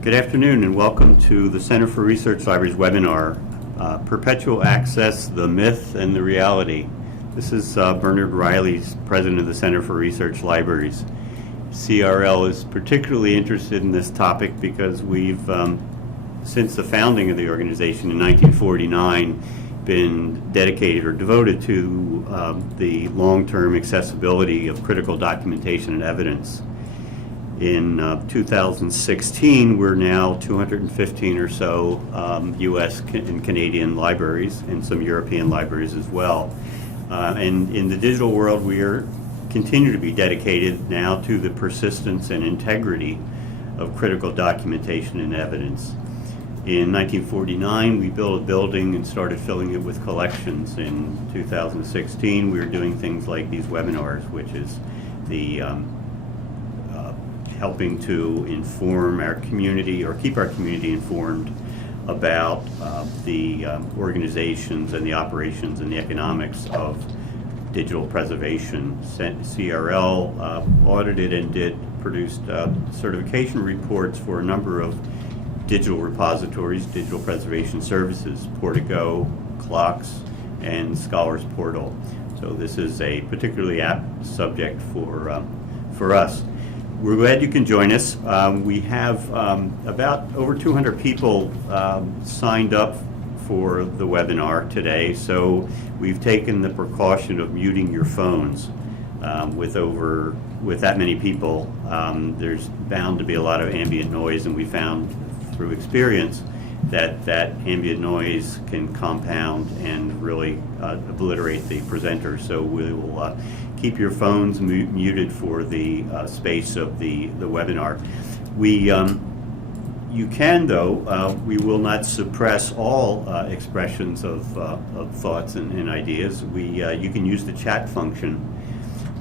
Good afternoon and welcome to the Center for Research Libraries webinar, Perpetual Access, the Myth and the Reality. This is Bernard Reilly, President of the Center for Research Libraries. CRL is particularly interested in this topic because we've, since the founding of the organization in 1949, been dedicated or devoted to the long-term accessibility of critical documentation and evidence. In 2016, we're now 215 or so U.S. and Canadian libraries and some European libraries as well. And in the digital world, we continue to be dedicated now to the persistence and integrity of critical documentation and evidence. In 1949, we built a building and started filling it with collections. In 2016, we were doing things like these webinars, which is the helping to inform our community or keep our community informed about the organizations and the operations and the economics of digital preservation. CRL audited and produced certification reports for a number of digital repositories, digital preservation services, Portico, Clocks, and Scholars Portal. So this is a particularly apt subject for us. We're glad you can join us. We have about over 200 people signed up for the webinar today, so we've taken the precaution of muting your phones. With that many people, there's bound to be a lot of ambient noise, and we found through experience that ambient noise can compound and really obliterate the presenter. So we will keep your phones muted for the space of the webinar. You can, though, we will not suppress all expressions of thoughts and ideas. You can use the chat function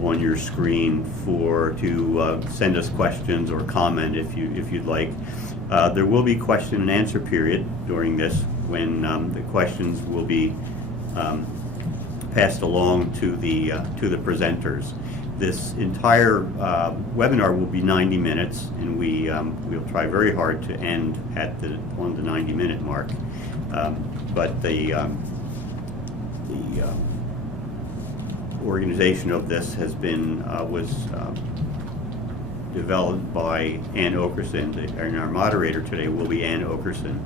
on your screen to send us questions or comment if you'd like. There will be question and answer period during this when the questions will be passed along to the presenters. This entire webinar will be 90 minutes, and we'll try very hard to end on the 90-minute mark. But the organization of this was developed by Ann Oakerson, and our moderator today will be Ann Oakerson.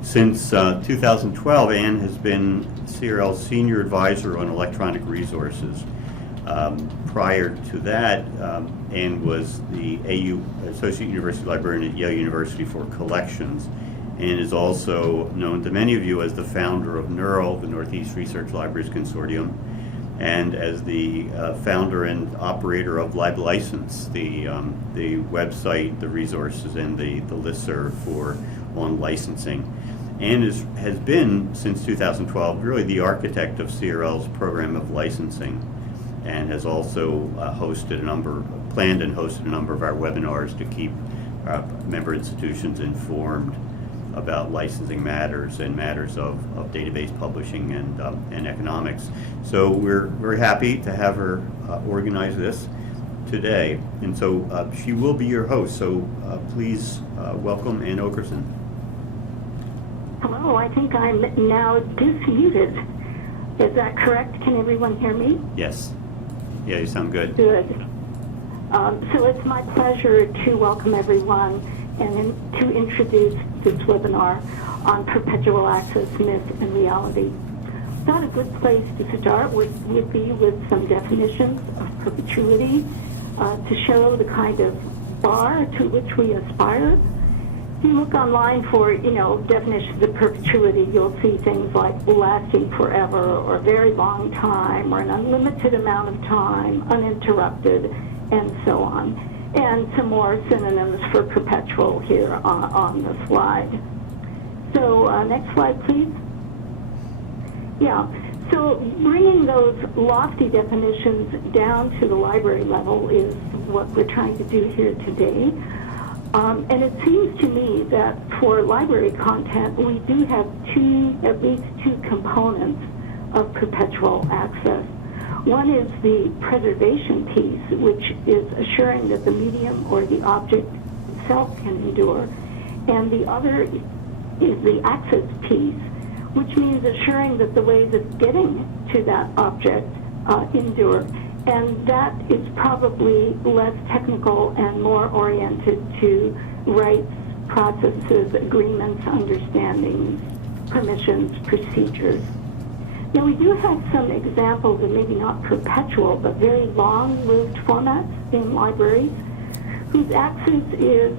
Since 2012, Ann has been CRL's Senior Advisor on Electronic Resources. Prior to that, Ann was the AU Associate University Librarian at Yale University for Collections, and is also known to many of you as the founder of NERL, the Northeast Research Libraries Consortium, and as the founder and operator of LibLicense, the website, the resources, and the listserv on licensing. Ann has been, since 2012, really the architect of CRL's program of licensing, and has also planned and hosted a number of our webinars to keep member institutions informed about licensing matters and matters of database publishing and economics. So we're very happy to have her organize this today. And so she will be your host. So please welcome Ann Oakerson. Hello, I think I'm now dismuted. Is that correct? Can everyone hear me? Yes. Yeah, you sound good. Good. So it's my pleasure to welcome everyone and to introduce this webinar on Perpetual Access, Myth and Reality. I thought a good place to start would be with some definitions of perpetuity to show the kind of bar to which we aspire. If you look online for, definitions of perpetuity, you'll see things like lasting forever or a very long time or an unlimited amount of time, uninterrupted, and so on. And some more synonyms for perpetual here on the slide. So next slide, please. Yeah, so bringing those lofty definitions down to the library level is what we're trying to do here today. And it seems to me that for library content, we do have at least two components of perpetual access. One is the preservation piece, which is assuring that the medium or the object itself can endure. and the other is the access piece, which means assuring that the ways of getting to that object endure. And that is probably less technical and more oriented to rights, processes, agreements, understandings, permissions, procedures. Now, we do have some examples of maybe not perpetual, but very long-lived formats in libraries whose access is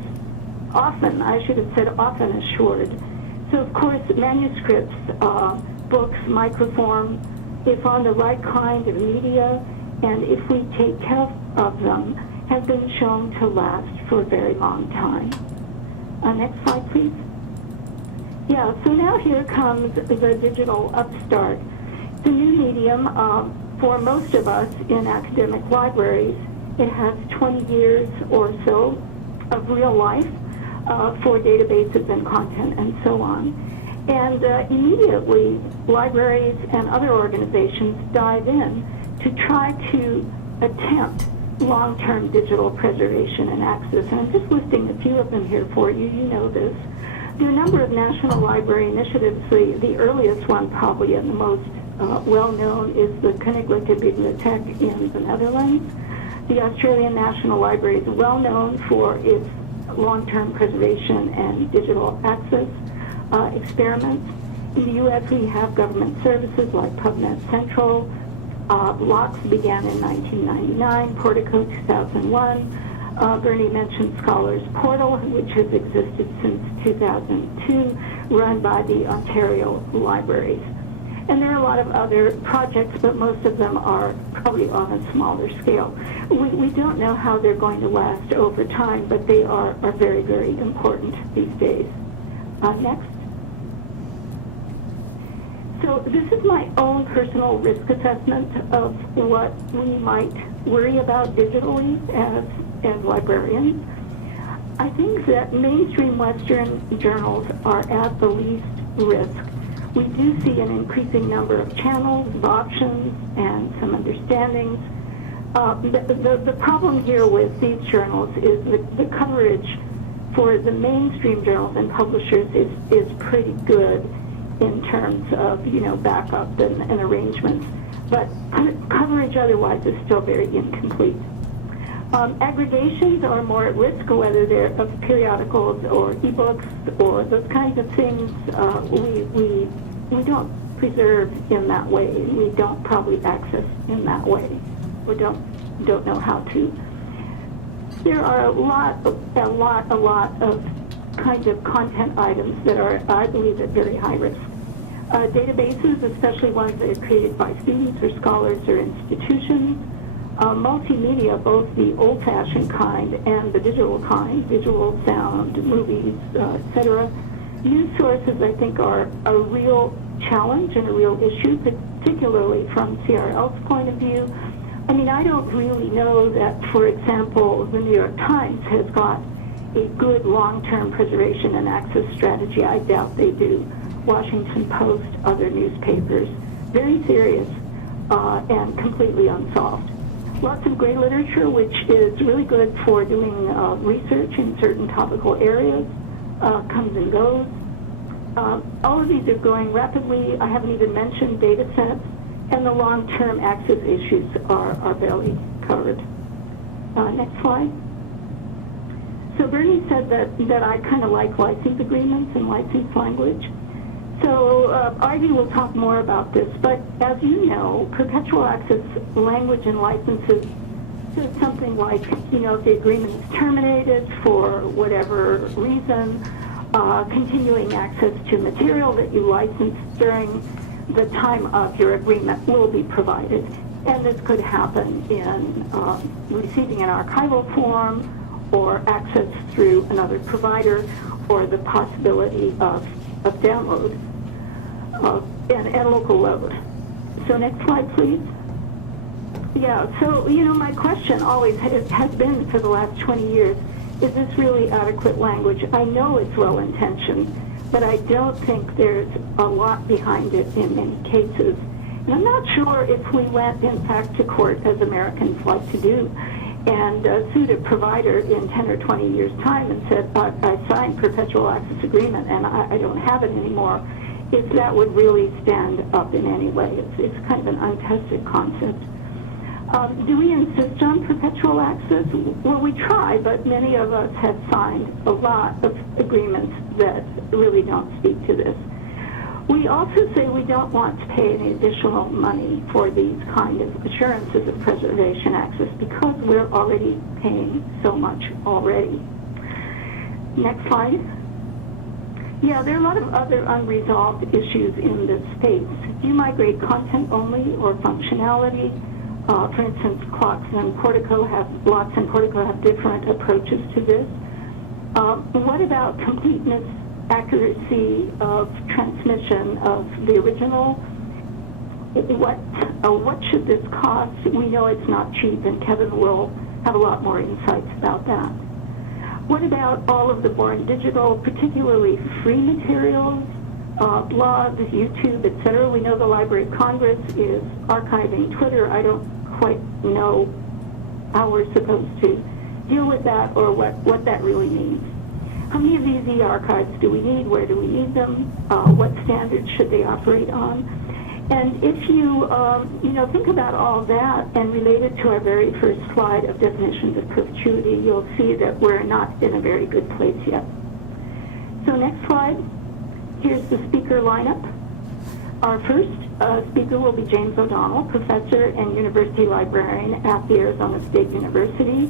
often, I should have said often, assured. So, of course, manuscripts, books, microform, if on the right kind of media, and if we take care of them, have been shown to last for a very long time. Next slide, please. Yeah, so now here comes the digital upstart. It's a new medium for most of us in academic libraries. It has 20 years or so of real life for databases and content and so on. And immediately, libraries and other organizations dive in to try to attempt long-term digital preservation and access. And I'm just listing a few of them here for you. You know this. There are a number of national library initiatives. The earliest one, probably and the most well-known, is the Koninklijke Bibliotheek in the Netherlands. The Australian National Library is well known for its long-term preservation and digital access experiments. In the U.S., we have government services like PubMed Central. LOCKSS began in 1999, Portico 2001. Bernie mentioned Scholars Portal, which has existed since 2002, run by the Ontario Libraries. And there are a lot of other projects, but most of them are probably on a smaller scale. We don't know how they're going to last over time, but they are very, very important these days. Next. So this is my own personal risk assessment of what we might worry about digitally as librarians. I think that mainstream Western journals are at the least risk. We do see an increasing number of channels, of options, and some understandings. The problem here with these journals is the coverage for the mainstream journals and publishers is pretty good in terms of, backup and arrangements. But coverage otherwise is still very incomplete. Aggregations are more at risk, whether they're of periodicals or ebooks or those kinds of things. We don't preserve in that way. We don't probably access in that way. We don't know how to. There are a lot of kinds of content items that are, I believe, at very high risk. Databases, especially ones that are created by students or scholars or institutions. Multimedia, both the old-fashioned kind and the digital kind, visual, sound, movies, etc. News sources, I think, are a real challenge and a real issue, particularly from CRL's point of view. I mean, I don't really know that, for example, the New York Times has got a good long-term preservation and access strategy. I doubt they do. Washington Post, other newspapers, very serious and completely unsolved. Lots of great literature, which is really good for doing research in certain topical areas, comes and goes. All of these are growing rapidly. I haven't even mentioned data sets, and the long-term access issues are barely covered. Next slide. So Bernie said that I kind of like license agreements and license language. So Ivy will talk more about this, but as you know, perpetual access language and licenses says something like, if the agreement is terminated for whatever reason, continuing access to material that you licensed during the time of your agreement will be provided. And this could happen in receiving an archival form or access through another provider or the possibility of download and local load. So next slide, please. Yeah, so, my question always has been for the last 20 years, is this really adequate language? I know it's well-intentioned, but I don't think there's a lot behind it in many cases. And I'm not sure if we went, in fact, to court, as Americans like to do, and sued a provider in 10 or 20 years' time and said, I signed Perpetual Access Agreement and I don't have it anymore, if that would really stand up in any way. It's kind of an untested concept. Do we insist on perpetual access? Well, we try, but many of us have signed a lot of agreements that really don't speak to this. We also say we don't want to pay any additional money for these kind of assurances of preservation access because we're already paying so much already. Next slide. Yeah, there are a lot of other unresolved issues in the states. Do you migrate content only or functionality? For instance, clocks and blocks and Portico have different approaches to this. What about completeness, accuracy of transmission of the original? What should this cost? We know it's not cheap, and Kevin will have a lot more insights about that. What about all of the born digital, particularly free materials, blogs, YouTube, etc.? We know the Library of Congress is archiving Twitter. I don't quite know how we're supposed to deal with that or what that really means. How many of these e-archives do we need? Where do we need them? What standards should they operate on? And if you think about all that and relate it to our very first slide of definitions of perpetuity, you'll see that we're not in a very good place yet. So next slide. Here's the speaker lineup. Our first speaker will be James O'Donnell, professor and university librarian at the Arizona State University.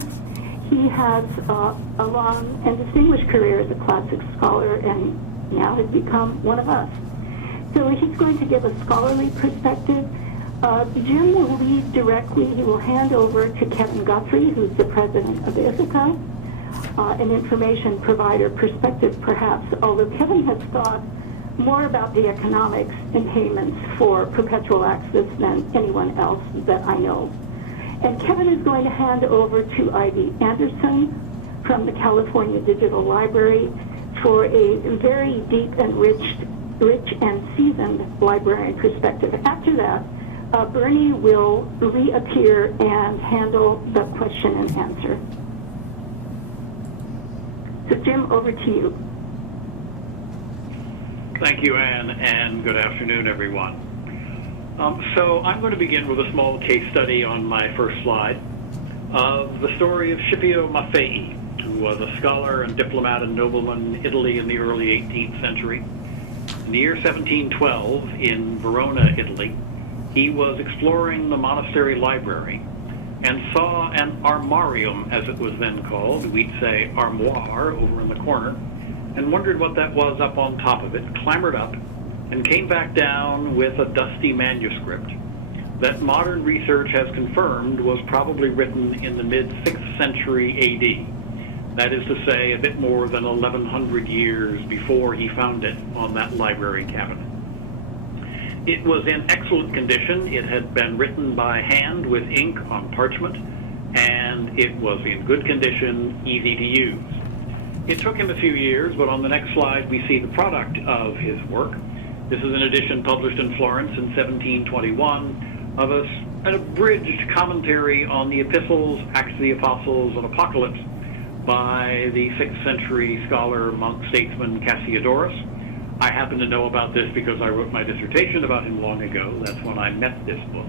He has a long and distinguished career as a classics scholar and now has become one of us. So he's going to give a scholarly perspective. Jim will lead directly. He will hand over to Kevin Guthrie, who's the president of Ithaca, an information provider perspective perhaps, although Kevin has thought more about the economics and payments for perpetual access than anyone else that I know. And Kevin is going to hand over to Ivy Anderson from the California Digital Library for a very deep and rich and seasoned librarian perspective. After that, Bernie will reappear and handle the question and answer. So Jim, over to you. Thank you, Anne, and good afternoon, everyone. So I'm going to begin with a small case study on my first slide of the story of Scipio Maffei, who was a scholar and diplomat and nobleman in Italy in the early 18th century. In the year 1712, in Verona, Italy, he was exploring the monastery library and saw an armarium, as it was then called, we'd say armoire, over in the corner, and wondered what that was up on top of it, clambered up, and came back down with a dusty manuscript that modern research has confirmed was probably written in the mid-6th century A.D. That is to say, a bit more than 1,100 years before he found it on that library cabinet. It was in excellent condition. It had been written by hand with ink on parchment, and it was in good condition, easy to use. It took him a few years, but on the next slide we see the product of his work. This is an edition published in Florence in 1721 of an abridged commentary on the epistles, Acts of the Apostles, and Apocalypse by the 6th century scholar, monk, statesman Cassiodorus. I happen to know about this because I wrote my dissertation about him long ago. That's when I met this book.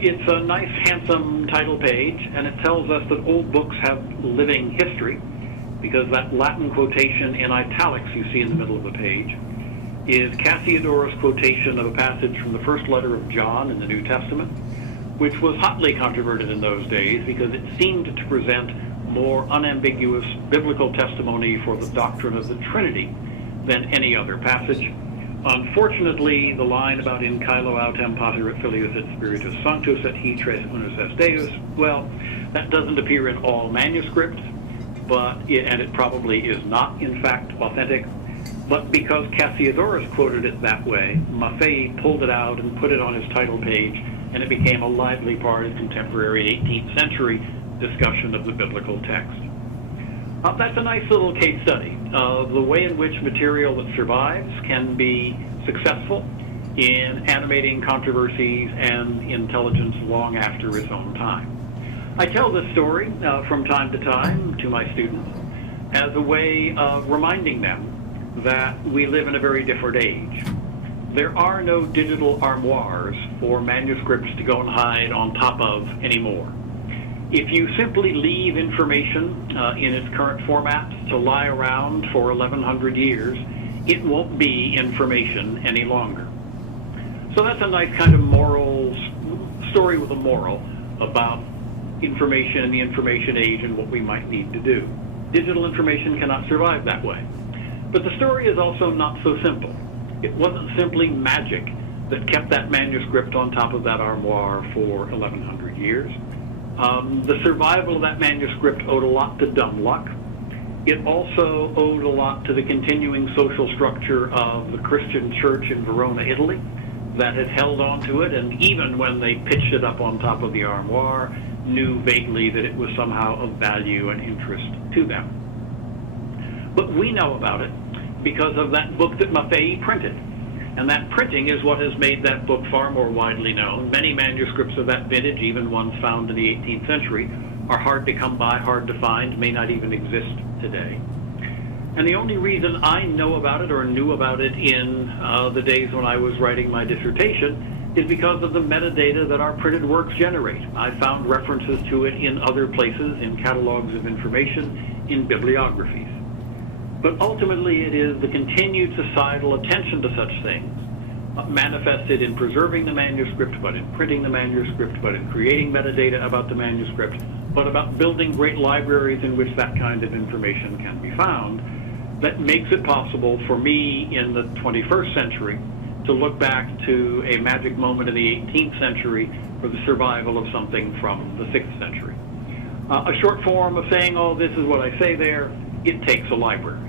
It's a nice, handsome title page, and it tells us that old books have living history, because that Latin quotation in italics you see in the middle of the page is Cassiodorus' quotation of a passage from the first letter of John in the New Testament, which was hotly controverted in those days because it seemed to present more unambiguous biblical testimony for the doctrine of the Trinity than any other passage. Unfortunately, the line about in caelo autem pater et filius et spiritus sanctus et he tres unus est Deus, well, that doesn't appear in all manuscripts, and it probably is not, in fact, authentic. But because Cassiodorus quoted it that way, Maffei pulled it out and put it on his title page, and it became a lively part of contemporary 18th century discussion of the biblical text. That's a nice little case study of the way in which material that survives can be successful in animating controversies and intelligence long after its own time. I tell this story from time to time to my students as a way of reminding them that we live in a very different age. There are no digital armoires or manuscripts to go and hide on top of anymore. If you simply leave information in its current format to lie around for 1,100 years, it won't be information any longer. So that's a nice kind of story with a moral about information in the information age and what we might need to do. Digital information cannot survive that way. But the story is also not so simple. It wasn't simply magic that kept that manuscript on top of that armoire for 1,100 years. The survival of that manuscript owed a lot to dumb luck. It also owed a lot to the continuing social structure of the Christian church in Verona, Italy, that had held on to it, and even when they pitched it up on top of the armoire, knew vaguely that it was somehow of value and interest to them. But we know about it because of that book that Maffei printed. And that printing is what has made that book far more widely known. Many manuscripts of that vintage, even ones found in the 18th century, are hard to come by, hard to find, may not even exist today. And the only reason I know about it or knew about it in the days when I was writing my dissertation is because of the metadata that our printed works generate. I found references to it in other places, in catalogs of information, in bibliographies. But ultimately it is the continued societal attention to such things, manifested in preserving the manuscript, but in printing the manuscript, but in creating metadata about the manuscript, but about building great libraries in which that kind of information can be found, that makes it possible for me in the 21st century to look back to a magic moment in the 18th century for the survival of something from the 6th century. A short form of saying, oh, this is what I say there, it takes a library.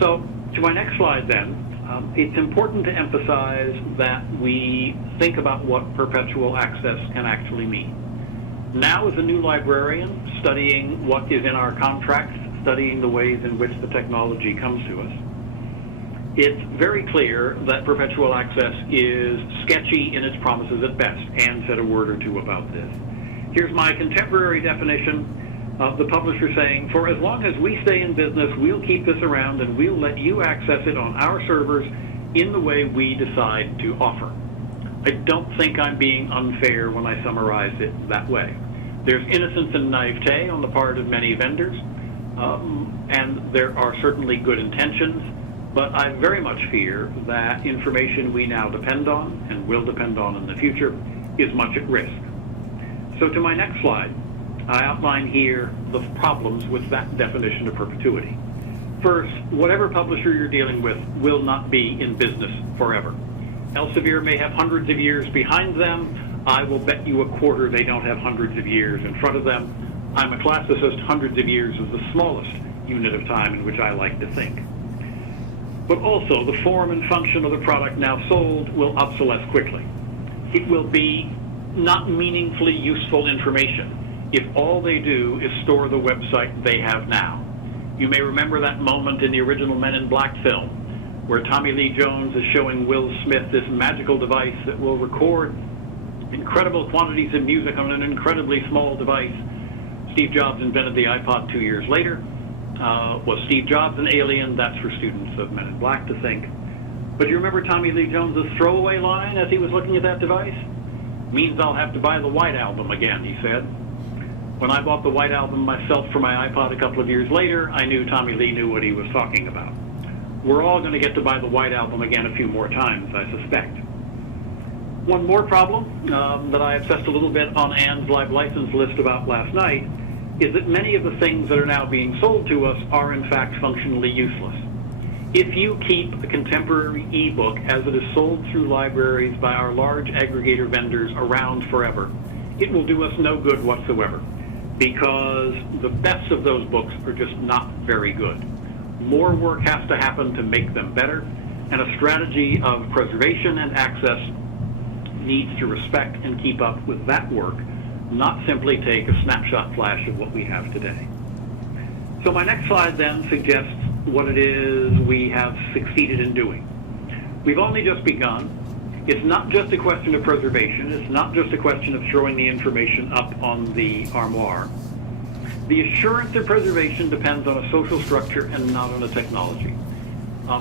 So, to my next slide then, it's important to emphasize that we think about what perpetual access can actually mean. Now, as a new librarian, studying what is in our contracts, studying the ways in which the technology comes to us, it's very clear that perpetual access is sketchy in its promises at best. Anne said a word or two about this. Here's my contemporary definition of the publisher saying, for as long as we stay in business, we'll keep this around and we'll let you access it on our servers in the way we decide to offer. I don't think I'm being unfair when I summarize it that way. There's innocence and naivete on the part of many vendors, and there are certainly good intentions, but I very much fear that information we now depend on and will depend on in the future is much at risk. So to my next slide, I outline here the problems with that definition of perpetuity. First, whatever publisher you're dealing with will not be in business forever. Elsevier may have hundreds of years behind them. I will bet you a quarter they don't have hundreds of years in front of them. I'm a classicist. Hundreds of years is the smallest unit of time in which I like to think. But also, the form and function of the product now sold will obsolesce quickly. It will be not meaningfully useful information if all they do is store the website they have now. You may remember that moment in the original Men in Black film where Tommy Lee Jones is showing Will Smith this magical device that will record incredible quantities of music on an incredibly small device. Steve Jobs invented the iPod 2 years later. Was Steve Jobs an alien? That's for students of Men in Black to think. But you remember Tommy Lee Jones's throwaway line as he was looking at that device? Means I'll have to buy the White Album again, he said. When I bought the White Album myself for my iPod a couple of years later, I knew Tommy Lee knew what he was talking about. We're all going to get to buy the White Album again a few more times, I suspect. One more problem that I obsessed a little bit on Anne's live license list about last night is that many of the things that are now being sold to us are in fact functionally useless. If you keep a contemporary ebook as it is sold through libraries by our large aggregator vendors around forever, it will do us no good whatsoever, because the best of those books are just not very good. More work has to happen to make them better, and a strategy of preservation and access needs to respect and keep up with that work, not simply take a snapshot flash of what we have today. So my next slide then suggests what it is we have succeeded in doing. We've only just begun. It's not just a question of preservation. It's not just a question of throwing the information up on the armoire. The assurance of preservation depends on a social structure and not on a technology.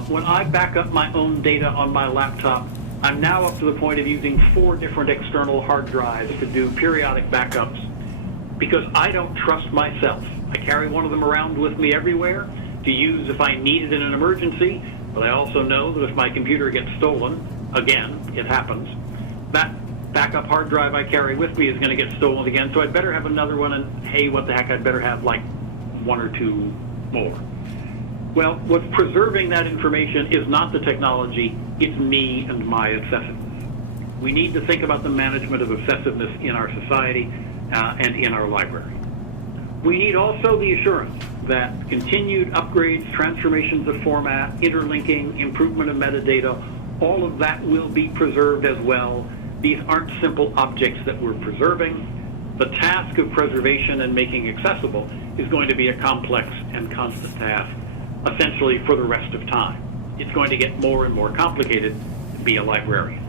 When I back up my own data on my laptop, I'm now up to the point of using 4 different external hard drives to do periodic backups because I don't trust myself. I carry one of them around with me everywhere to use if I need it in an emergency, but I also know that if my computer gets stolen, again, it happens, that backup hard drive I carry with me is going to get stolen again, so I'd better have another one, and hey, what the heck, I'd better have like 1 or 2 more. Well, what's preserving that information is not the technology, it's me and my obsessiveness. We need to think about the management of obsessiveness in our society and in our library. We need also the assurance that continued upgrades, transformations of format, interlinking, improvement of metadata, all of that will be preserved as well. These aren't simple objects that we're preserving. The task of preservation and making accessible is going to be a complex and constant task, essentially for the rest of time. It's going to get more and more complicated to be a librarian.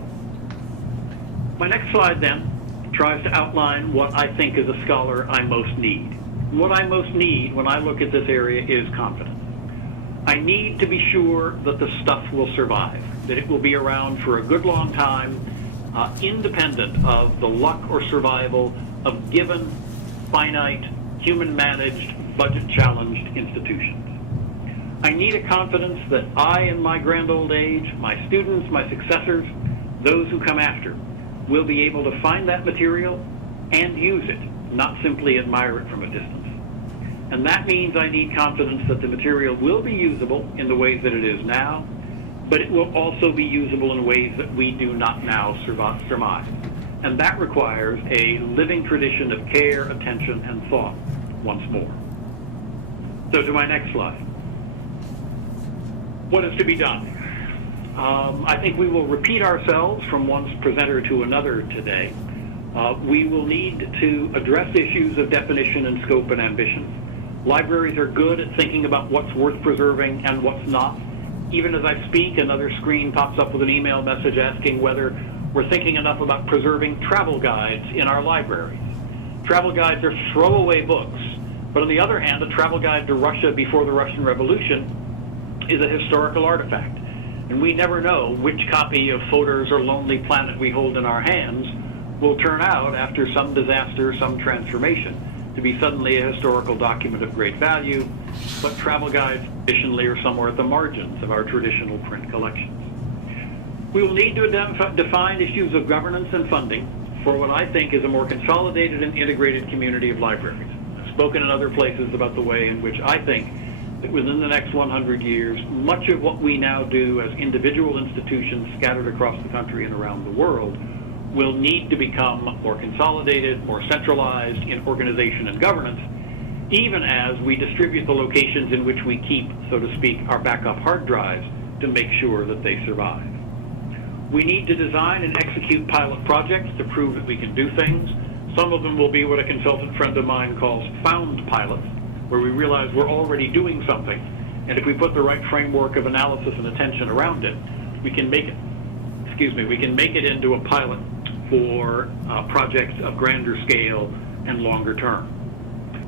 My next slide then tries to outline what I think as a scholar I most need. What I most need when I look at this area is confidence. I need to be sure that the stuff will survive, that it will be around for a good long time, independent of the luck or survival of given, finite, human-managed, budget-challenged institutions. I need a confidence that I, in my grand old age, my students, my successors, those who come after, will be able to find that material and use it, not simply admire it from a distance. And that means I need confidence that the material will be usable in the ways that it is now, but it will also be usable in ways that we do not now surmise. And that requires a living tradition of care, attention, and thought once more. So to my next slide. What is to be done? I think we will repeat ourselves from one presenter to another today. We will need to address issues of definition and scope and ambition. Libraries are good at thinking about what's worth preserving and what's not. Even as I speak, another screen pops up with an email message asking whether we're thinking enough about preserving travel guides in our libraries. Travel guides are throwaway books, but on the other hand, a travel guide to Russia before the Russian Revolution is a historical artifact. And we never know which copy of Fodor's or Lonely Planet we hold in our hands will turn out after some disaster, some transformation, to be suddenly a historical document of great value, but travel guides traditionally are somewhere at the margins of our traditional print collections. We will need to define issues of governance and funding for what I think is a more consolidated and integrated community of libraries. I've spoken in other places about the way in which I think that within the next 100 years, much of what we now do as individual institutions scattered across the country and around the world will need to become more consolidated, more centralized in organization and governance, even as we distribute the locations in which we keep, so to speak, our backup hard drives to make sure that they survive. We need to design and execute pilot projects to prove that we can do things. Some of them will be what a consultant friend of mine calls found pilots, where we realize we're already doing something, and if we put the right framework of analysis and attention around it, we can make it into a pilot for projects of grander scale and longer term.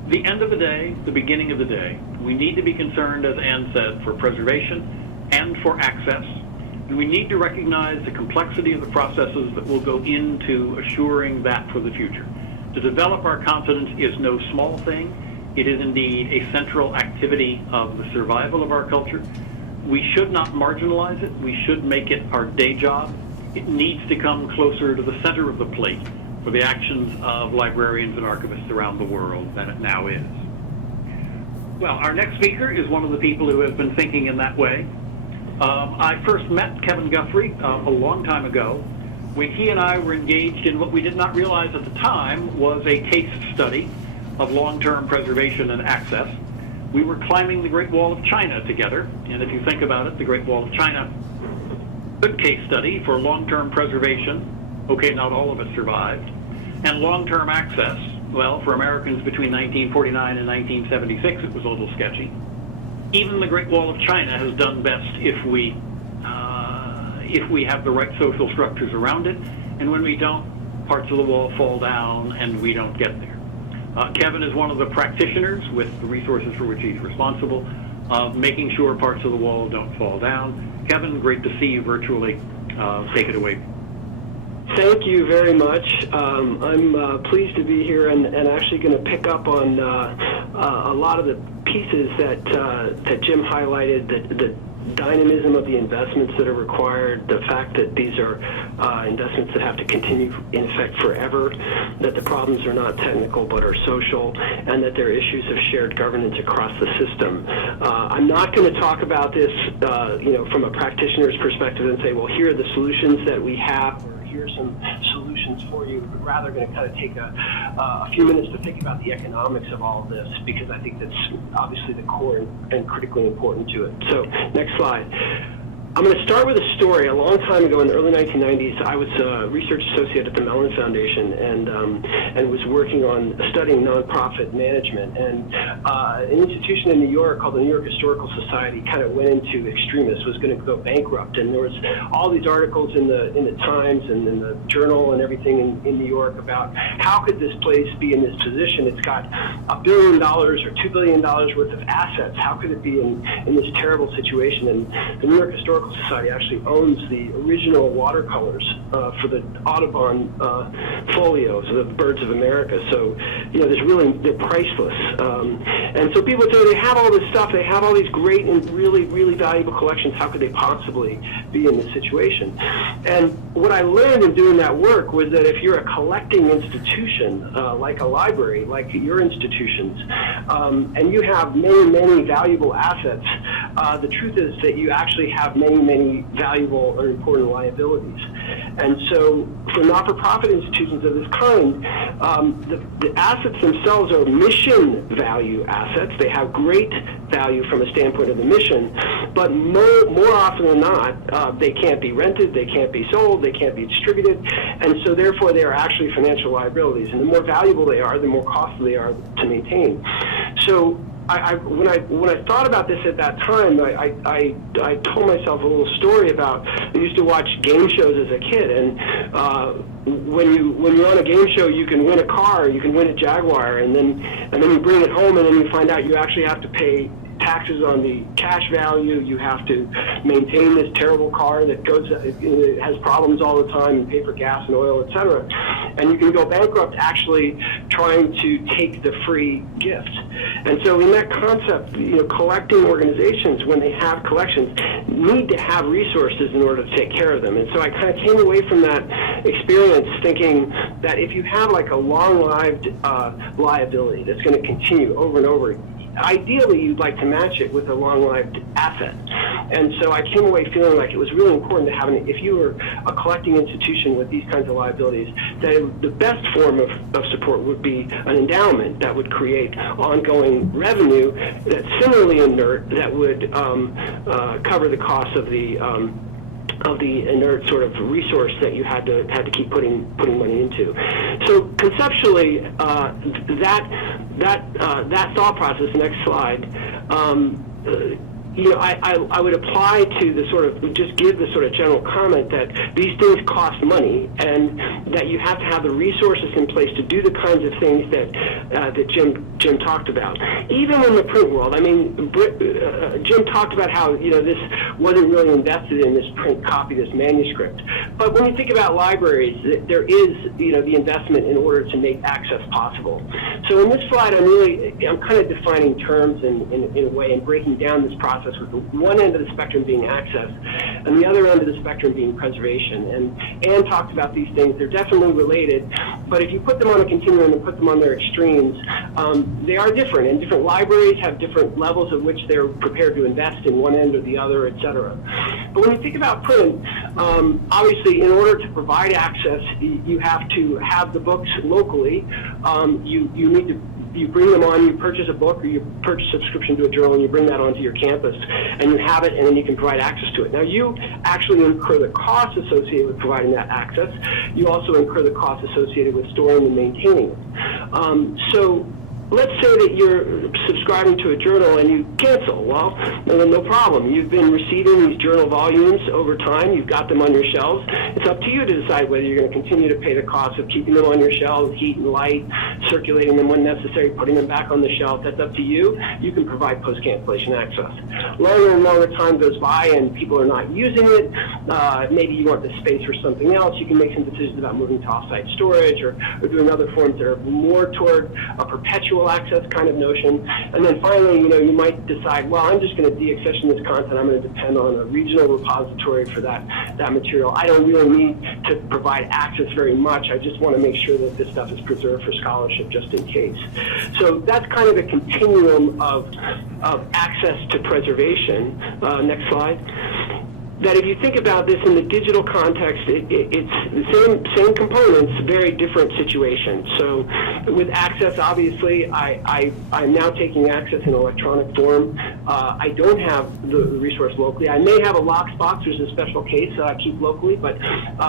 The end of the day, the beginning of the day, we need to be concerned, as Anne said, for preservation and for access. And we need to recognize the complexity of the processes that will go into assuring that for the future. To develop our confidence is no small thing. It is indeed a central activity of the survival of our culture. We should not marginalize it. We should make it our day job. It needs to come closer to the center of the plate for the actions of librarians and archivists around the world than it now is. Well, our next speaker is one of the people who has been thinking in that way. I first met Kevin Guthrie a long time ago when he and I were engaged in what we did not realize at the time was a case study of long-term preservation and access. We were climbing the Great Wall of China together, and if you think about it, the Great Wall of China, good case study for long-term preservation. Okay, not all of it survived. And long-term access, well, for Americans between 1949 and 1976, it was a little sketchy. Even the Great Wall of China has done best if we if we have the right social structures around it, and when we don't, parts of the wall fall down and we don't get there. Kevin is one of the practitioners with the resources for which he's responsible, making sure parts of the wall don't fall down. Kevin, great to see you virtually. Take it away. Thank you very much. I'm pleased to be here and actually going to pick up on a lot of the pieces that Jim highlighted, the dynamism of the investments that are required, the fact that these are investments that have to continue in effect forever, that the problems are not technical but are social, and that there are issues of shared governance across the system. I'm not going to talk about this from a practitioner's perspective and say, well, here are the solutions that we have, or here's some solutions for you, but rather going to kind of take a few minutes to think about the economics of all of this, because I think that's obviously the core and critically important to it. So next slide. I'm going to start with a story. A long time ago in the early 1990s, I was a research associate at the Mellon Foundation and was working on studying nonprofit management. And an institution in New York called the New York Historical Society kind of went into extremis, was going to go bankrupt. And there was all these articles in the Times and in the Journal and everything in New York about how could this place be in this position? It's got $1 billion or $2 billion worth of assets. How could it be in this terrible situation? And the New York Historical Society actually owns the original watercolors for the Audubon folios of the Birds of America. So, they're priceless. And so people say they have all this stuff, they have all these great and really, really valuable collections. How could they possibly be in this situation? And what I learned in doing that work was that if you're a collecting institution, like a library, like your institutions, and you have many, many valuable assets, the truth is that you actually have many, many valuable or important liabilities. And so for not-for-profit institutions of this kind, the assets themselves are mission value assets. They have great value from a standpoint of the mission, but more often than not, they can't be rented, they can't be sold, they can't be distributed, and so therefore they are actually financial liabilities. And the more valuable they are, the more costly they are to maintain. So when I thought about this at that time, I told myself a little story about, I used to watch game shows as a kid, and when you're on a game show, you can win a car, you can win a Jaguar, and then you bring it home, and then you find out you actually have to pay taxes on the cash value. You have to maintain this terrible car that it has problems all the time, and pay for gas and oil, etc. And you can go bankrupt actually trying to take the free gift. And so in that concept, collecting organizations, when they have collections, need to have resources in order to take care of them. And so I kind of came away from that experience thinking that if you have like a long-lived liability that's going to continue over and over, ideally you'd like to match it with a long-lived asset. And so I came away feeling like it was really important to have, if you were a collecting institution with these kinds of liabilities, that the best form of support would be an endowment that would create ongoing revenue that's similarly inert, that would cover the cost of the inert sort of resource that you had to keep putting money into. So conceptually, that thought process. Next slide. I would apply to the sort of, just give the sort of general comment that these things cost money, and that you have to have the resources in place to do the kinds of things that Jim talked about. Even in the print world, I mean, Jim talked about how this wasn't really invested in this print copy, this manuscript. But when you think about libraries, there is the investment in order to make access possible. So in this slide, I'm kind of defining terms in a way and breaking down this process, with one end of the spectrum being access and the other end of the spectrum being preservation. And Anne talked about these things. They're definitely related, but if you put them on a continuum and put them on their extremes, they are different, and different libraries have different levels at which they're prepared to invest in one end or the other, etc. But when you think about print, obviously in order to provide access, you have to have the books locally. You need to, you bring them on, you purchase a book, or you purchase a subscription to a journal, and you bring that onto your campus, and you have it, and then you can provide access to it. Now, you actually incur the costs associated with providing that access. You also incur the costs associated with storing and maintaining it. So let's say that you're subscribing to a journal and you cancel. Well, no problem. You've been receiving these journal volumes over time. You've got them on your shelves. It's up to you to decide whether you're going to continue to pay the cost of keeping them on your shelves, heat and light, circulating them when necessary, putting them back on the shelf. That's up to you. You can provide post-cancellation access. Longer and longer time goes by and people are not using it. Maybe you want the space for something else. You can make some decisions about moving to off-site storage or doing other forms that are more toward a perpetual access kind of notion. And then finally, you might decide, well, I'm just going to de-accession this content. I'm going to depend on a regional repository for that material. I don't really need to provide access very much. I just want to make sure that this stuff is preserved for scholarship just in case. So that's kind of a continuum of access to preservation. Next slide. That if you think about this in the digital context, it's the same components, very different situations. So with access, obviously, I'm now taking access in electronic form. I don't have the resource locally. I may have a locked box. There's a special case that I keep locally, but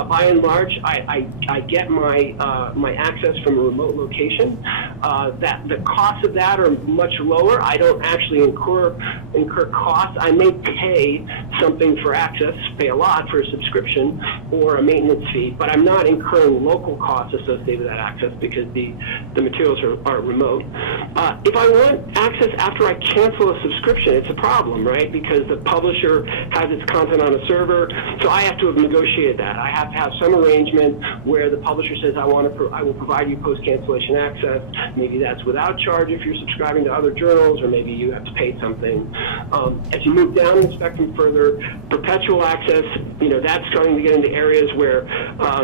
by and large, I get my access from a remote location. That the costs of that are much lower. I don't actually incur costs. I may pay something for access, pay a lot for a subscription or a maintenance fee, but I'm not incurring local costs associated with that access because the materials are remote. If I want access after I cancel a subscription, it's a problem, right? Because the publisher has its content on a server, so I have to have negotiated that. I have to have some arrangement where the publisher says, I will provide you post-cancellation access. Maybe that's without charge if you're subscribing to other journals, or maybe you have to pay something. As you move down the spectrum further, perpetual access, that's starting to get into areas where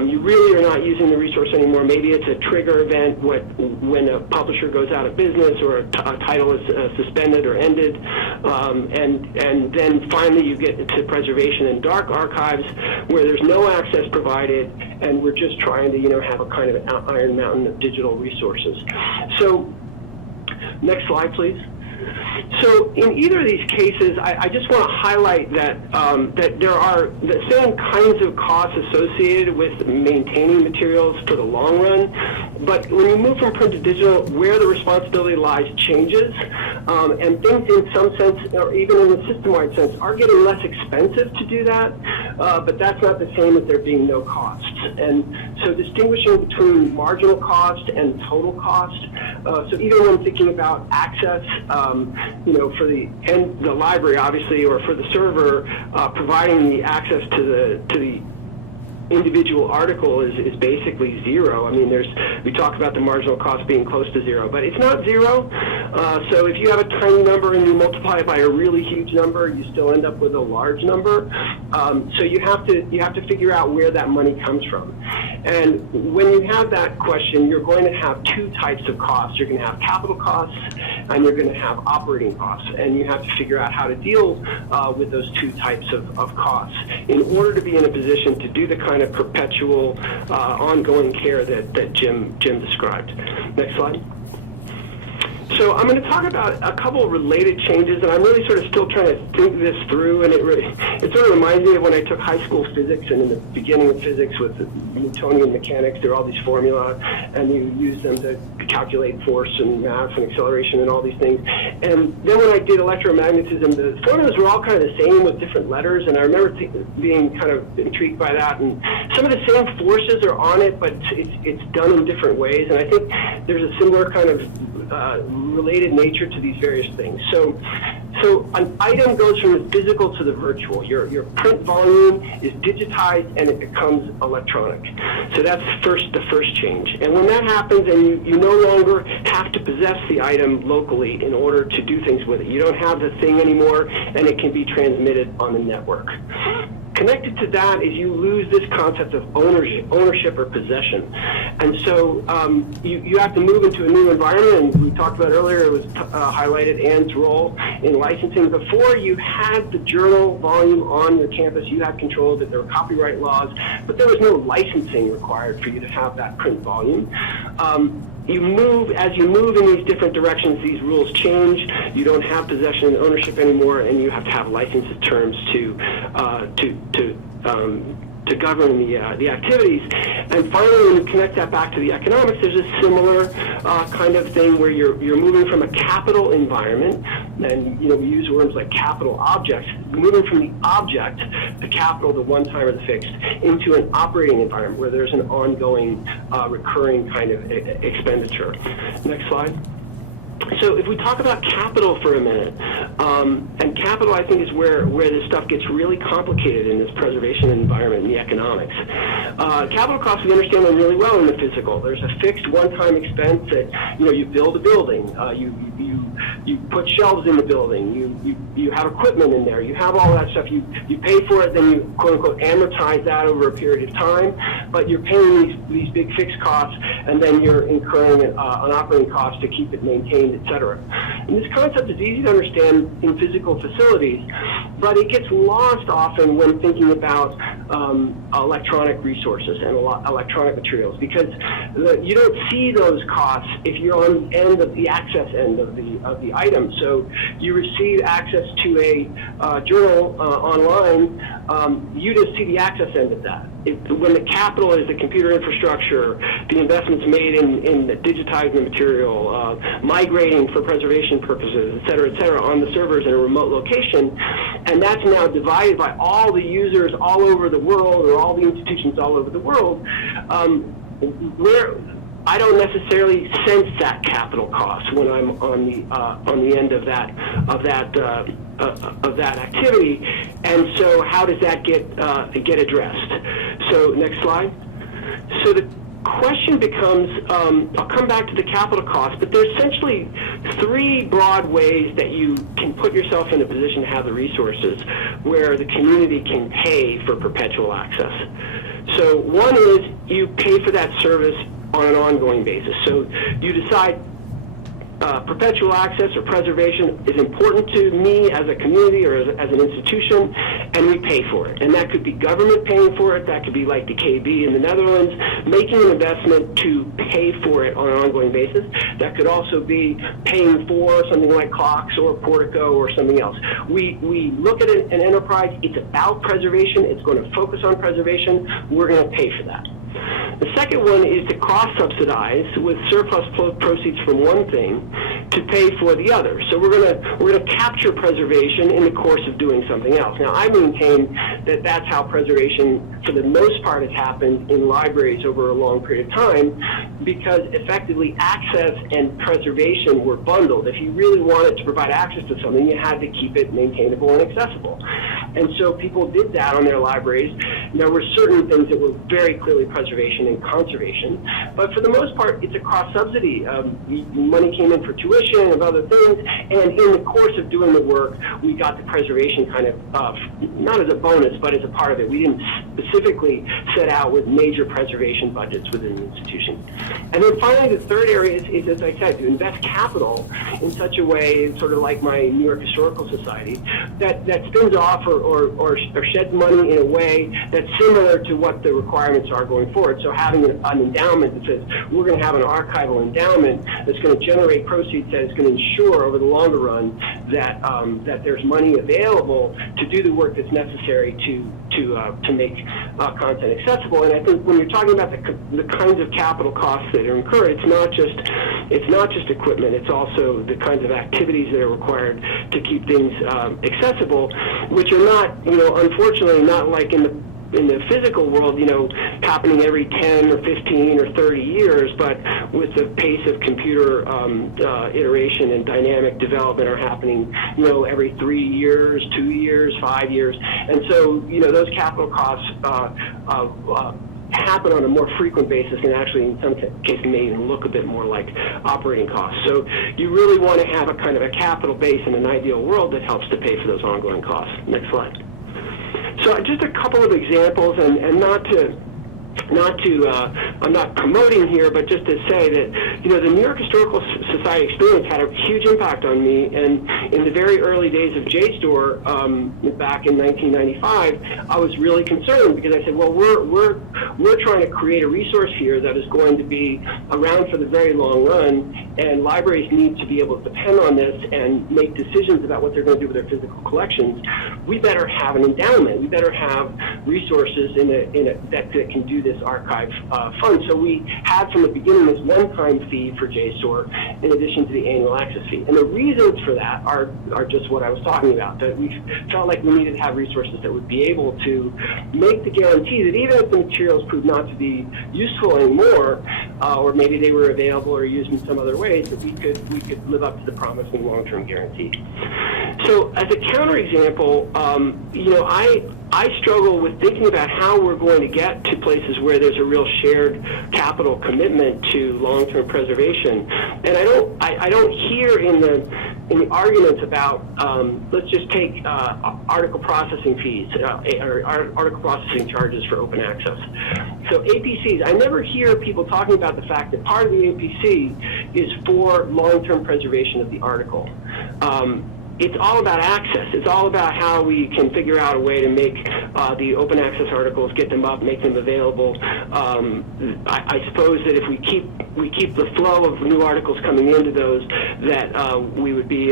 you really are not using the resource anymore. Maybe it's a trigger event when a publisher goes out of business or a title is suspended or ended. And then finally you get to preservation and dark archives where there's no access provided and we're just trying to have a kind of an Iron Mountain of digital resources. So next slide, please. So in either of these cases, I just want to highlight that that there are the same kinds of costs associated with maintaining materials for the long run, but when you move from print to digital, where the responsibility lies changes, and things in some sense, or even in a system-wide sense, are getting less expensive to do that, but that's not the same as there being no costs. And so distinguishing between marginal cost and total cost, so even when thinking about access, for the library, obviously, or for the server, providing the access to the individual article is basically zero. I mean, we talk about the marginal cost being close to zero, but it's not zero. So if you have a tiny number and you multiply it by a really huge number, you still end up with a large number. So you have to figure out where that money comes from. And when you have that question, you're going to have two types of costs. You're going to have capital costs and you're going to have operating costs. And you have to figure out how to deal with those two types of costs in order to be in a position to do the kind of perpetual ongoing care that Jim described. Next slide. So I'm going to talk about a couple of related changes, and I'm really sort of still trying to think this through, and it sort of reminds me of when I took high school physics, and in the beginning of physics with Newtonian mechanics, there are all these formula, and you use them to calculate force and mass and acceleration and all these things. And then when I did electromagnetism, the formulas were all kind of the same with different letters, and I remember being kind of intrigued by that. And some of the same forces are on it, but it's done in different ways, and I think there's a similar kind of related nature to these various things. So an item goes from the physical to the virtual. Your print volume is digitized and it becomes electronic. So that's the first change. And when that happens, and you no longer have to possess the item locally in order to do things with it. You don't have the thing anymore, and it can be transmitted on the network. Connected to that is you lose this concept of ownership or possession. And so you have to move into a new environment, and we talked about earlier, it was highlighted Ann's role in licensing. Before you had the journal volume on your campus, you had control of it, there were copyright laws, but there was no licensing required for you to have that print volume. As you move in these different directions, these rules change. You don't have possession and ownership anymore, and you have to have license terms to govern the activities. And finally, when you connect that back to the economics, there's a similar kind of thing where you're moving from a capital environment, and we use words like capital objects, moving from the object, the capital, the one-time or the fixed, into an operating environment where there's an ongoing, recurring kind of expenditure. Next slide. So if we talk about capital for a minute, and capital I think is where this stuff gets really complicated in this preservation environment and the economics. Capital costs, we understand them really well in the physical. There's a fixed one-time expense that, you build a building, you put shelves in the building, you have equipment in there, you have all that stuff, you pay for it, then you quote-unquote amortize that over a period of time, but you're paying these big fixed costs, and then you're incurring an operating cost to keep it maintained, etc. And this concept is easy to understand in physical facilities, but it gets lost often when thinking about electronic resources and electronic materials, because you don't see those costs if you're on the end of the access end of the item. So you receive access to a journal online, you just see the access end of that. When the capital is the computer infrastructure, the investments made in digitizing the material, migrating for preservation purposes, et cetera, on the servers in a remote location, and that's now divided by all the users all over the world, or all the institutions all over the world, where I don't necessarily sense that capital cost when I'm on the end of that activity, and so how does that get addressed? So next slide. So the question becomes, I'll come back to the capital cost, but there's essentially three broad ways that you can put yourself in a position to have the resources where the community can pay for perpetual access. So one is you pay for that service on an ongoing basis. So you decide perpetual access or preservation is important to me as a community or as an institution, and we pay for it. And that could be government paying for it, that could be like the KB in the Netherlands, making an investment to pay for it on an ongoing basis. That could also be paying for something like clocks or Portico or something else. We look at an enterprise, it's about preservation, it's going to focus on preservation, we're going to pay for that. The second one is to cross-subsidize with surplus proceeds from one thing to pay for the other. So we're going to capture preservation in the course of doing something else. Now, I maintain that that's how preservation, for the most part, has happened in libraries over a long period of time, because effectively access and preservation were bundled. If you really wanted to provide access to something, you had to keep it maintainable and accessible. And so people did that on their libraries. There were certain things that were very clearly preservation and conservation, but for the most part, it's a cross-subsidy. Money came in for tuition and other things, and in the course of doing the work, we got the preservation kind of, not as a bonus, but as a part of it. We didn't specifically set out with major preservation budgets within the institution. And then finally, the third area is, as I said, to invest capital in such a way, sort of like my New York Historical Society, that spins off or sheds money in a way that's similar to what the requirements are going forward. So having an endowment that says we're going to have an archival endowment that's going to generate proceeds that is going to ensure over the longer run that that there's money available to do the work that's necessary to make content accessible. And I think when you're talking about the kinds of capital costs that are incurred, it's not just equipment. It's also the kinds of activities that are required to keep things accessible, which are not, unfortunately, not like in the physical world, happening every 10 or 15 or 30 years, but with the pace of computer iteration and dynamic development are happening, every 3 years, 2 years, 5 years. And so, those capital costs happen on a more frequent basis, and actually in some cases may even look a bit more like operating costs. So you really want to have a kind of a capital base in an ideal world that helps to pay for those ongoing costs. Next slide. So just a couple of examples, and not to I'm not promoting here, but just to say that, the New York Historical Society experience had a huge impact on me. And in the very early days of JSTOR, back in 1995, I was really concerned because I said, well, we're trying to create a resource here that is going to be around for the very long run, and libraries need to be able to depend on this and make decisions about what they're going to do with their physical collections. We better have an endowment. We better have resources that can do this archive fund. So we had from the beginning this one-time fee for JSTOR in addition to the annual access fee. And the reasons for that are just what I was talking about, that we felt like we needed to have resources that would be able to make the guarantee that even if the materials proved not to be useful anymore, or maybe they were available or used in some other ways, that we could live up to the promise and long-term guarantee. So as a counterexample, I struggle with thinking about how we're going to get to places where there's a real shared capital commitment to long-term preservation, and I don't hear in the arguments about let's just take article processing fees or article processing charges for open access. So APCs, I never hear people talking about the fact that part of the APC is for long-term preservation of the article. It's all about access. It's all about how we can figure out a way to make the open access articles, get them up, make them available. I suppose that if we keep the flow of new articles coming into those, that we'd be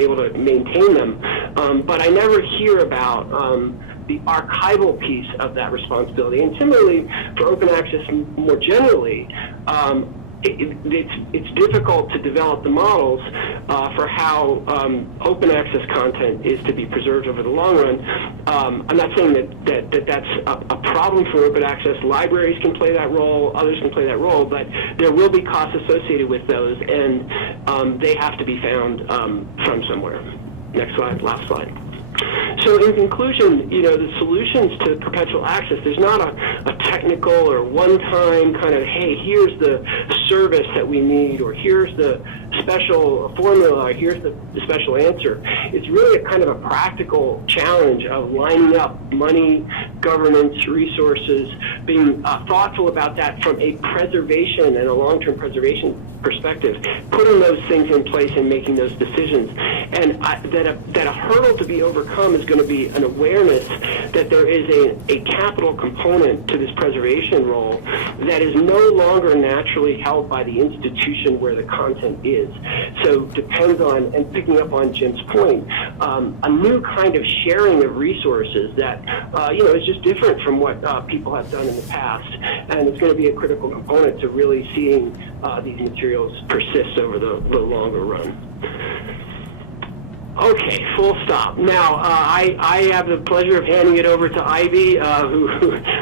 able to maintain them. But I never hear about the archival piece of that responsibility. And similarly, for open access more generally, it's difficult to develop the models for how open access content is to be preserved over the long run. I'm not saying that's a problem for open access. Libraries can play that role, others can play that role, but there will be costs associated with those, and they have to be found from somewhere. Next slide, last slide. So in conclusion, the solutions to perpetual access, there's not a technical or one-time kind of, hey, here's the service that we need, or here's the special formula, or here's the special answer. It's really a kind of a practical challenge of lining up money, governance, resources, being thoughtful about that from a preservation and a long-term preservation perspective, putting those things in place and making those decisions. And that a hurdle to be overcome is going to be an awareness that there is a capital component to this preservation role that is no longer naturally held by the institution where the content is. So depends on, and picking up on Jim's point, a new kind of sharing of resources that is just different from what people have done in the past, and it's going to be a critical component to really seeing these materials persist over the longer run. Okay, full stop. Now, I have the pleasure of handing it over to Ivy, who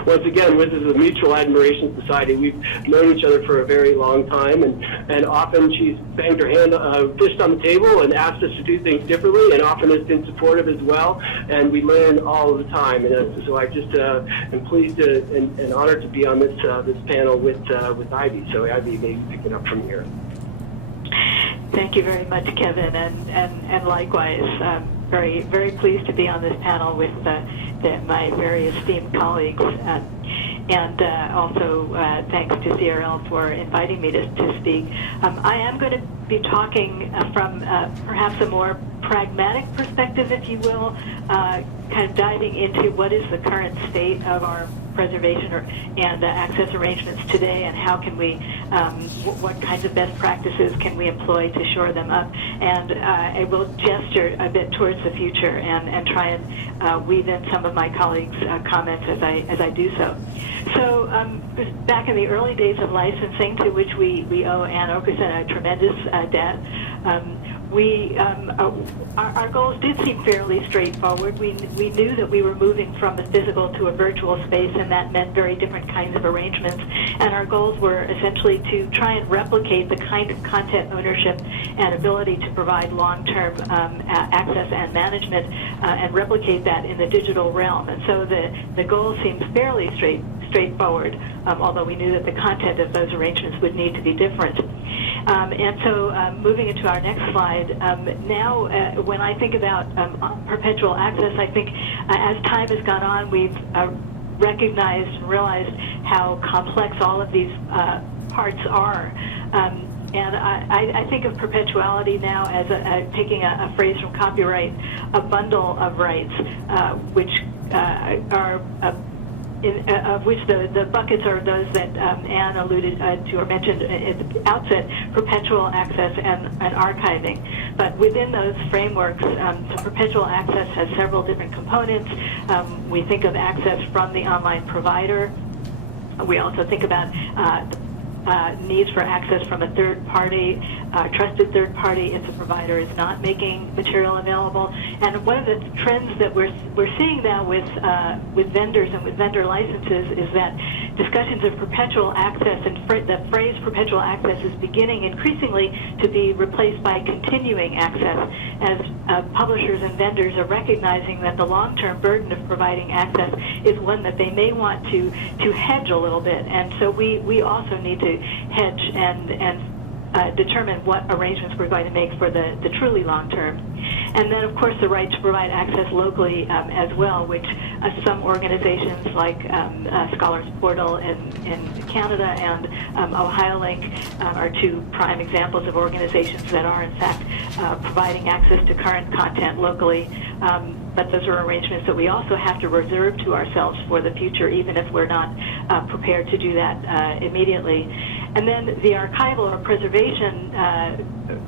once again, this is a mutual admiration society. We've known each other for a very long time, and often she's banged her hand, fist on the table and asked us to do things differently, and often has been supportive as well, and we learn all of the time. And so I just am pleased and honored to be on this panel with Ivy. So Ivy, maybe pick it up from here. Thank you very much, Kevin, and likewise, very, very pleased to be on this panel with my very esteemed colleagues, and also thanks to CRL for inviting me to speak. I am going to be talking from perhaps a more pragmatic perspective, if you will, kind of diving into what is the current state of our preservation and access arrangements today, and how can we, what kinds of best practices can we employ to shore them up. And I will gesture a bit towards the future and try and weave in some of my colleagues' comments as I do so. So back in the early days of licensing, to which we owe Ann Oakerson a tremendous debt, our goals did seem fairly straightforward. We knew that we were moving from a physical to a virtual space, and that meant very different kinds of arrangements. And our goals were essentially to try and replicate the kind of content ownership and ability to provide long-term access and management, and replicate that in the digital realm. And so the goal seems fairly straightforward, although we knew that the content of those arrangements would need to be different. And so moving into our next slide, now when I think about perpetual access, I think as time has gone on, we've recognized and realized how complex all of these parts are. And I think of perpetuality now as taking a phrase from copyright, a bundle of rights, which are of which the buckets are those that Anne alluded to or mentioned at the outset, perpetual access and archiving. But within those frameworks, the perpetual access has several different components. We think of access from the online provider. We also think about needs for access from a third party, trusted third party if the provider is not making material available. And one of the trends that we're seeing now with vendors and with vendor licenses is that discussions of perpetual access and the phrase perpetual access is beginning increasingly to be replaced by continuing access, as publishers and vendors are recognizing that the long-term burden of providing access is one that they may want to hedge a little bit. And so we also need to hedge and determine what arrangements we're going to make for the truly long term. And then, of course, the right to provide access locally as well, which some organizations like Scholars Portal in Canada and OhioLink are two prime examples of organizations that are, in fact, providing access to current content locally. But those are arrangements that we also have to reserve to ourselves for the future, even if we're not prepared to do that immediately. And then the archival or preservation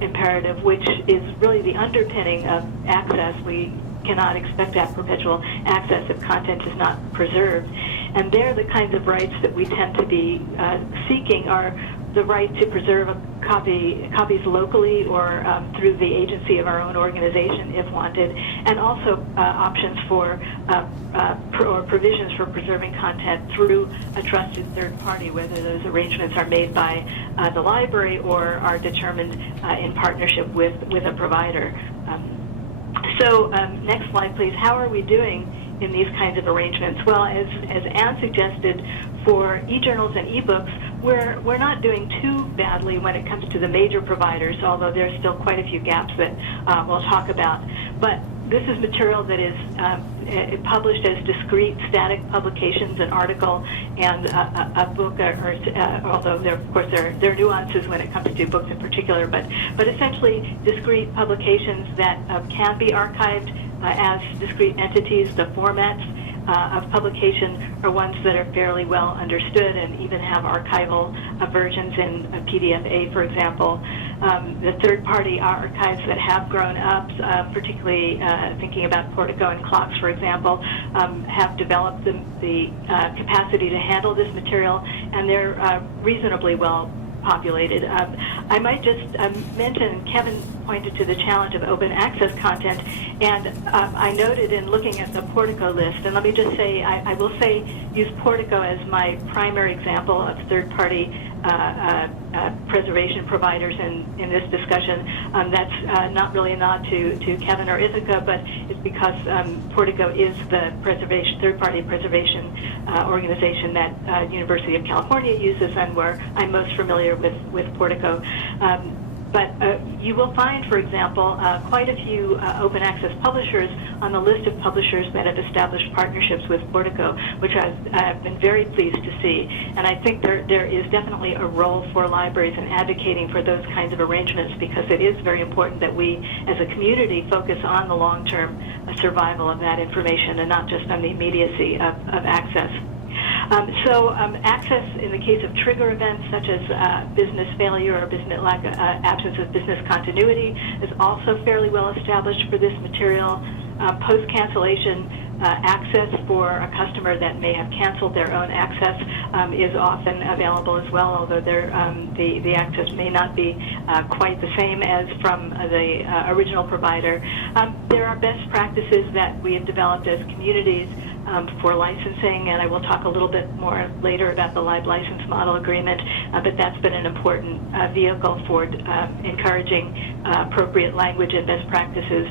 imperative, which is really the underpinning of access. We cannot expect to have perpetual access if content is not preserved. And they're the kinds of rights that we tend to be seeking are the right to preserve copies locally or through the agency of our own organization if wanted, and also options for or provisions for preserving content through a trusted third party, whether those arrangements are made by the library or are determined in partnership with a provider. So next slide, please. How are we doing in these kinds of arrangements? Well, as Anne suggested, for e-journals and e-books, we're not doing too badly when it comes to the major providers, although there's still quite a few gaps that we'll talk about. But this is material that is published as discrete static publications, an article and a book, although of course there are nuances when it comes to books in particular, but essentially discrete publications that can be archived as discrete entities. The formats of publication are ones that are fairly well understood and even have archival versions in PDF-A, for example. The third-party archives that have grown up, particularly thinking about Portico and Clocks, for example, have developed the capacity to handle this material, and they're reasonably well populated. I might just mention, Kevin pointed to the challenge of open access content, and I noted in looking at the Portico list, and let me just say, I will say, use Portico as my primary example of third-party preservation providers in this discussion. That's not really a nod to Kevin or Ithaca, but it's because Portico is the third-party preservation organization that University of California uses, and where I'm most familiar with Portico. But you will find, for example, quite a few open access publishers on the list of publishers that have established partnerships with Portico, which I've been very pleased to see. And I think there is definitely a role for libraries in advocating for those kinds of arrangements, because it is very important that we, as a community, focus on the long-term survival of that information and not just on the immediacy of access. Access in the case of trigger events such as business failure or absence of business continuity is also fairly well established for this material. Post-cancellation access for a customer that may have canceled their own access is often available as well, although the access may not be quite the same as from the original provider. There are best practices that we have developed as communities for licensing, and I will talk a little bit more later about the live license model agreement, but that's been an important vehicle for encouraging appropriate language and best practices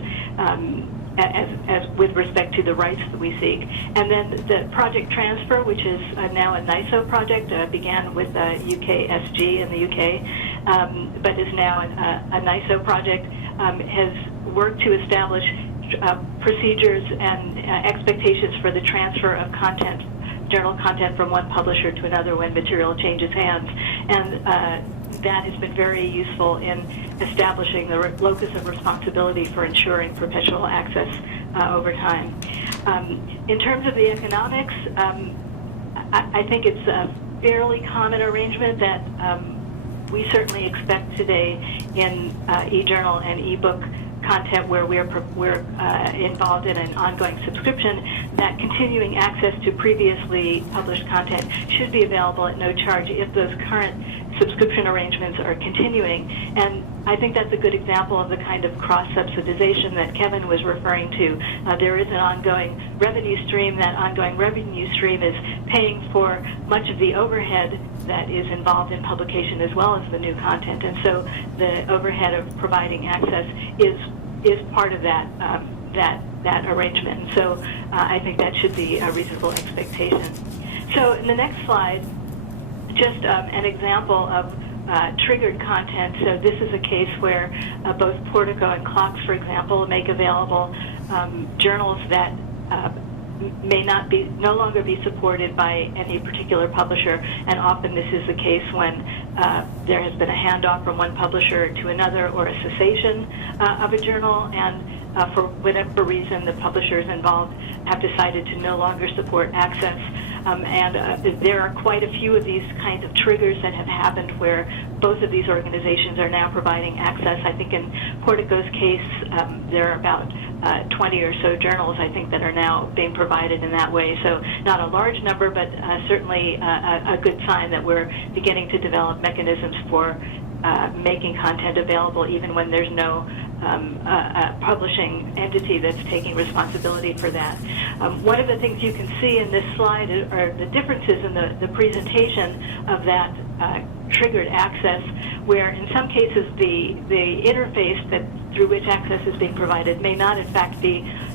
as with respect to the rights that we seek. And then the project transfer, which is now a NISO project, began with UKSG in the UK, but is now a NISO project, has worked to establish procedures and expectations for the transfer of content journal content from one publisher to another when material changes hands. And that has been very useful in establishing the locus of responsibility for ensuring perpetual access over time. In terms of the economics, I think it's a fairly common arrangement that we certainly expect today in e-journal and e-book content where we're involved in an ongoing subscription, that continuing access to previously published content should be available at no charge if those current subscription arrangements are continuing. And I think that's a good example of the kind of cross-subsidization that Kevin was referring to. There is an ongoing revenue stream. That ongoing revenue stream is paying for much of the overhead that is involved in publication as well as the new content. And so the overhead of providing access is part of that arrangement. And so I think that should be a reasonable expectation. So in the next slide, just an example of triggered content. So this is a case where both Portico and Clocks, for example, make available journals that no longer be supported by any particular publisher, and often this is the case when there has been a handoff from one publisher to another or a cessation of a journal, and for whatever reason the publishers involved have decided to no longer support access. There are quite a few of these kinds of triggers that have happened where both of these organizations are now providing access. I think in Portico's case, there are about 20 or so journals, I think, that are now being provided in that way. So not a large number, but certainly a good sign that we're beginning to develop mechanisms for making content available even when there's no publishing entity that's taking responsibility for that. One of the things you can see in this slide are the differences in the presentation of that triggered access, where in some cases the interface through which access is being provided may not in fact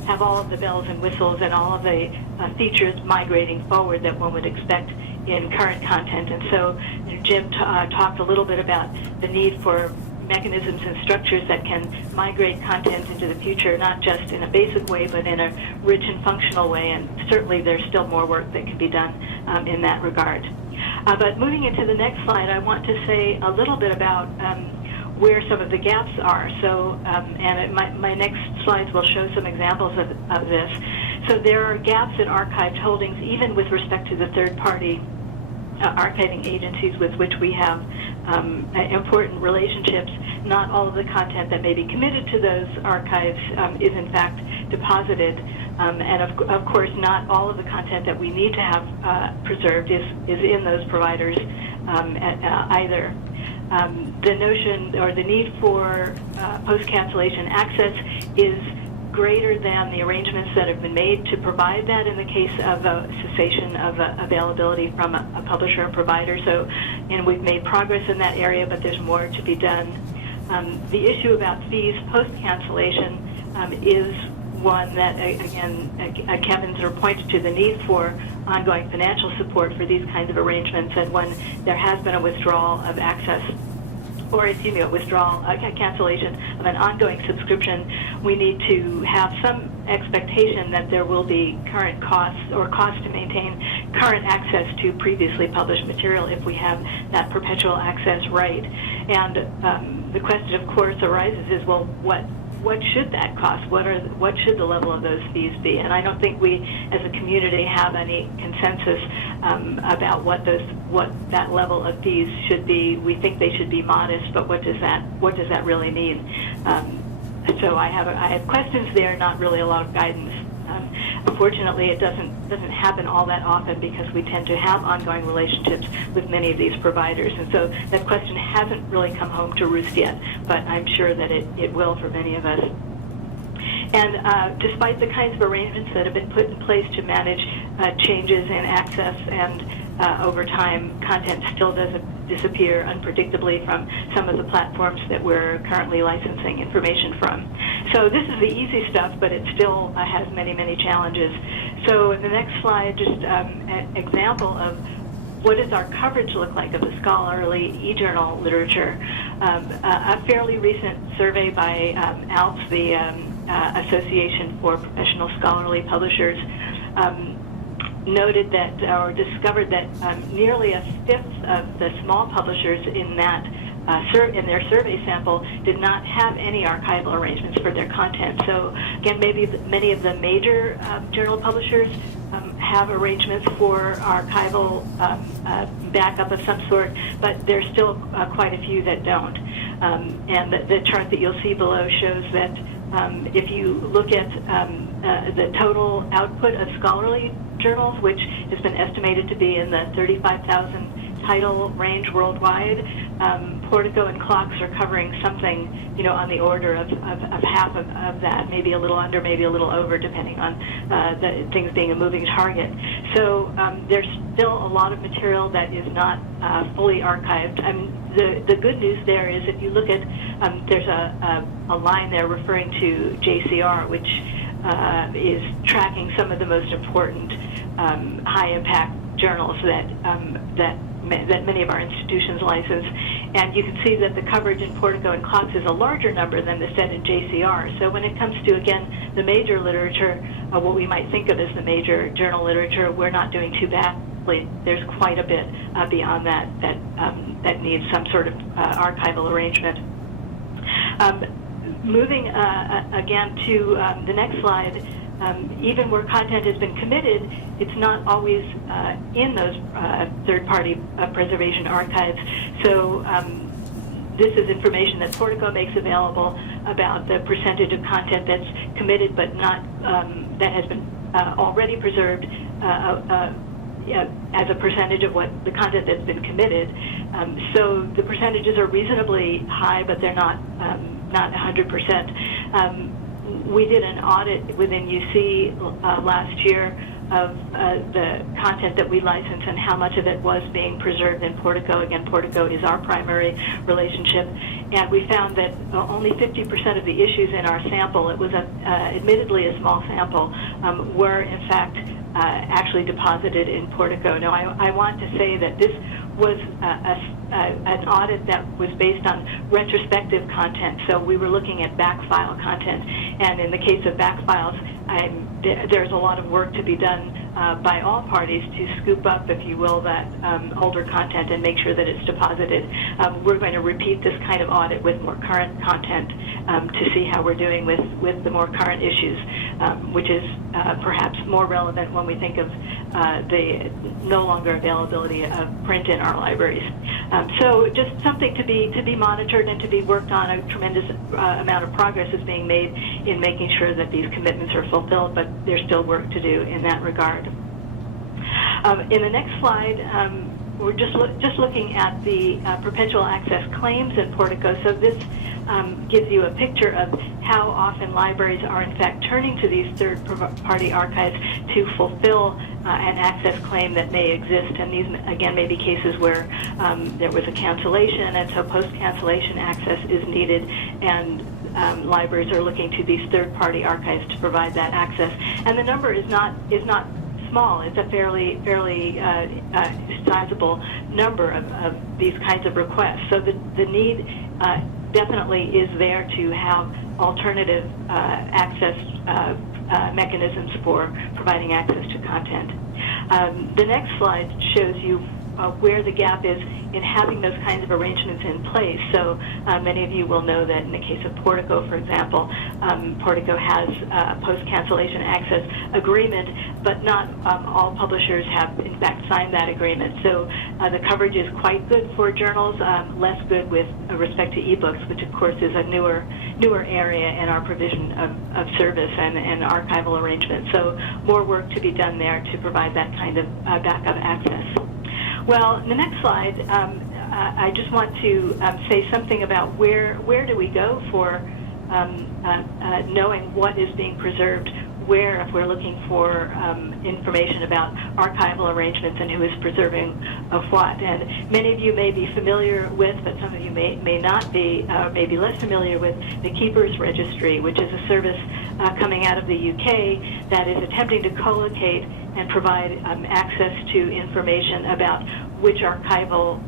have all of the bells and whistles and all of the features migrating forward that one would expect in current content. And so Jim talked a little bit about the need for mechanisms and structures that can migrate content into the future, not just in a basic way, but in a rich and functional way. And certainly there's still more work that can be done in that regard. But moving into the next slide, I want to say a little bit about where some of the gaps are. So, my next slides will show some examples of this. So there are gaps in archived holdings, even with respect to the third-party archiving agencies with which we have important relationships. Not all of the content that may be committed to those archives is in fact deposited, and of course not all of the content that we need to have preserved is in those providers either. The notion or the need for post-cancellation access is greater than the arrangements that have been made to provide that in the case of a cessation of availability from a publisher and provider. So, we've made progress in that area, but there's more to be done. The issue about fees post-cancellation is one that, again, Kevin's pointed to the need for ongoing financial support for these kinds of arrangements, and when there has been a withdrawal of access, or a cancellation of an ongoing subscription, we need to have some expectation that there will be current costs or costs to maintain current access to previously published material if we have that perpetual access right. And the question, of course, arises is, well, what should that cost? What should the level of those fees be? And I don't think we, as a community, have any consensus about what that level of fees should be. We think they should be modest, but what does that really mean? So I have questions there, not really a lot of guidance. Unfortunately, it doesn't happen all that often because we tend to have ongoing relationships with many of these providers, and so that question hasn't really come home to roost yet, but I'm sure that it will for many of us. And despite the kinds of arrangements that have been put in place to manage changes in access and over time, content still doesn't disappear unpredictably from some of the platforms that we're currently licensing information from. So this is the easy stuff, but it still has many, many challenges. So in the next slide, just an example of what does our coverage look like of the scholarly e-journal literature. A fairly recent survey by ALPS, the Association for Professional Scholarly Publishers, noted that, or discovered that nearly a fifth of the small publishers in that in their survey sample did not have any archival arrangements for their content. So again, maybe many of the major journal publishers have arrangements for archival backup of some sort, but there's still quite a few that don't. And the chart that you'll see below shows that if you look at the total output of scholarly journals, which has been estimated to be in the 35,000 title range worldwide, Portico and Clocks are covering something, on the order of half of that, maybe a little under, maybe a little over, depending on the things being a moving target. So there's still a lot of material that is not fully archived. The good news there is if you look at, there's a line there referring to JCR, which is tracking some of the most important high-impact journals that many of our institutions license. And you can see that the coverage in Portico and Clocks is a larger number than the set in JCR. So when it comes to, again, the major literature, what we might think of as the major journal literature, we're not doing too badly. There's quite a bit beyond that needs some sort of archival arrangement. Moving again to the next slide, even where content has been committed, it's not always in those third-party preservation archives. So this is information that Portico makes available about the percentage of content that's committed but not that has been already preserved as a percentage of what the content that's been committed. So the percentages are reasonably high, but they're not 100%. We did an audit within UC last year of the content that we licensed and how much of it was being preserved in Portico. Again, Portico is our primary relationship. And we found that only 50% of the issues in our sample, it was admittedly a small sample, were in fact actually deposited in Portico. Now, I want to say that this was an audit that was based on retrospective content. So we were looking at backfile content. And in the case of backfiles, there's a lot of work to be done by all parties to scoop up, if you will, that older content and make sure that it's deposited. We're going to repeat this kind of audit with more current content to see how we're doing with the more current issues, which is perhaps more relevant when we think of the no longer availability of print in our libraries. So just something to be monitored and to be worked on. A tremendous amount of progress is being made in making sure that these commitments are fulfilled, but there's still work to do in that regard. In the next slide, we're just looking at the perpetual access claims in Portico. So this gives you a picture of how often libraries are in fact turning to these third-party archives to fulfill an access claim that may exist. And these, again, may be cases where there was a cancellation, and so post-cancellation access is needed, and libraries are looking to these third-party archives to provide that access. And the number is not small. It's a fairly sizable number of these kinds of requests. So the need definitely is there to have alternative access mechanisms for providing access to content. The next slide shows you where the gap is in having those kinds of arrangements in place. So many of you will know that in the case of Portico, for example, Portico has a post-cancellation access agreement, but not all publishers have in fact signed that agreement. So the coverage is quite good for journals, less good with respect to ebooks, which of course is a newer area in our provision of service and archival arrangements. So more work to be done there to provide that kind of backup access. Well, in the next slide, I just want to say something about where do we go for knowing what is being preserved, where, if we're looking for information about archival arrangements and who is preserving of what. And many of you may be familiar with, but some of you may not be, may be less familiar with the Keepers Registry, which is a service coming out of the UK that is attempting to collocate and provide access to information about which archival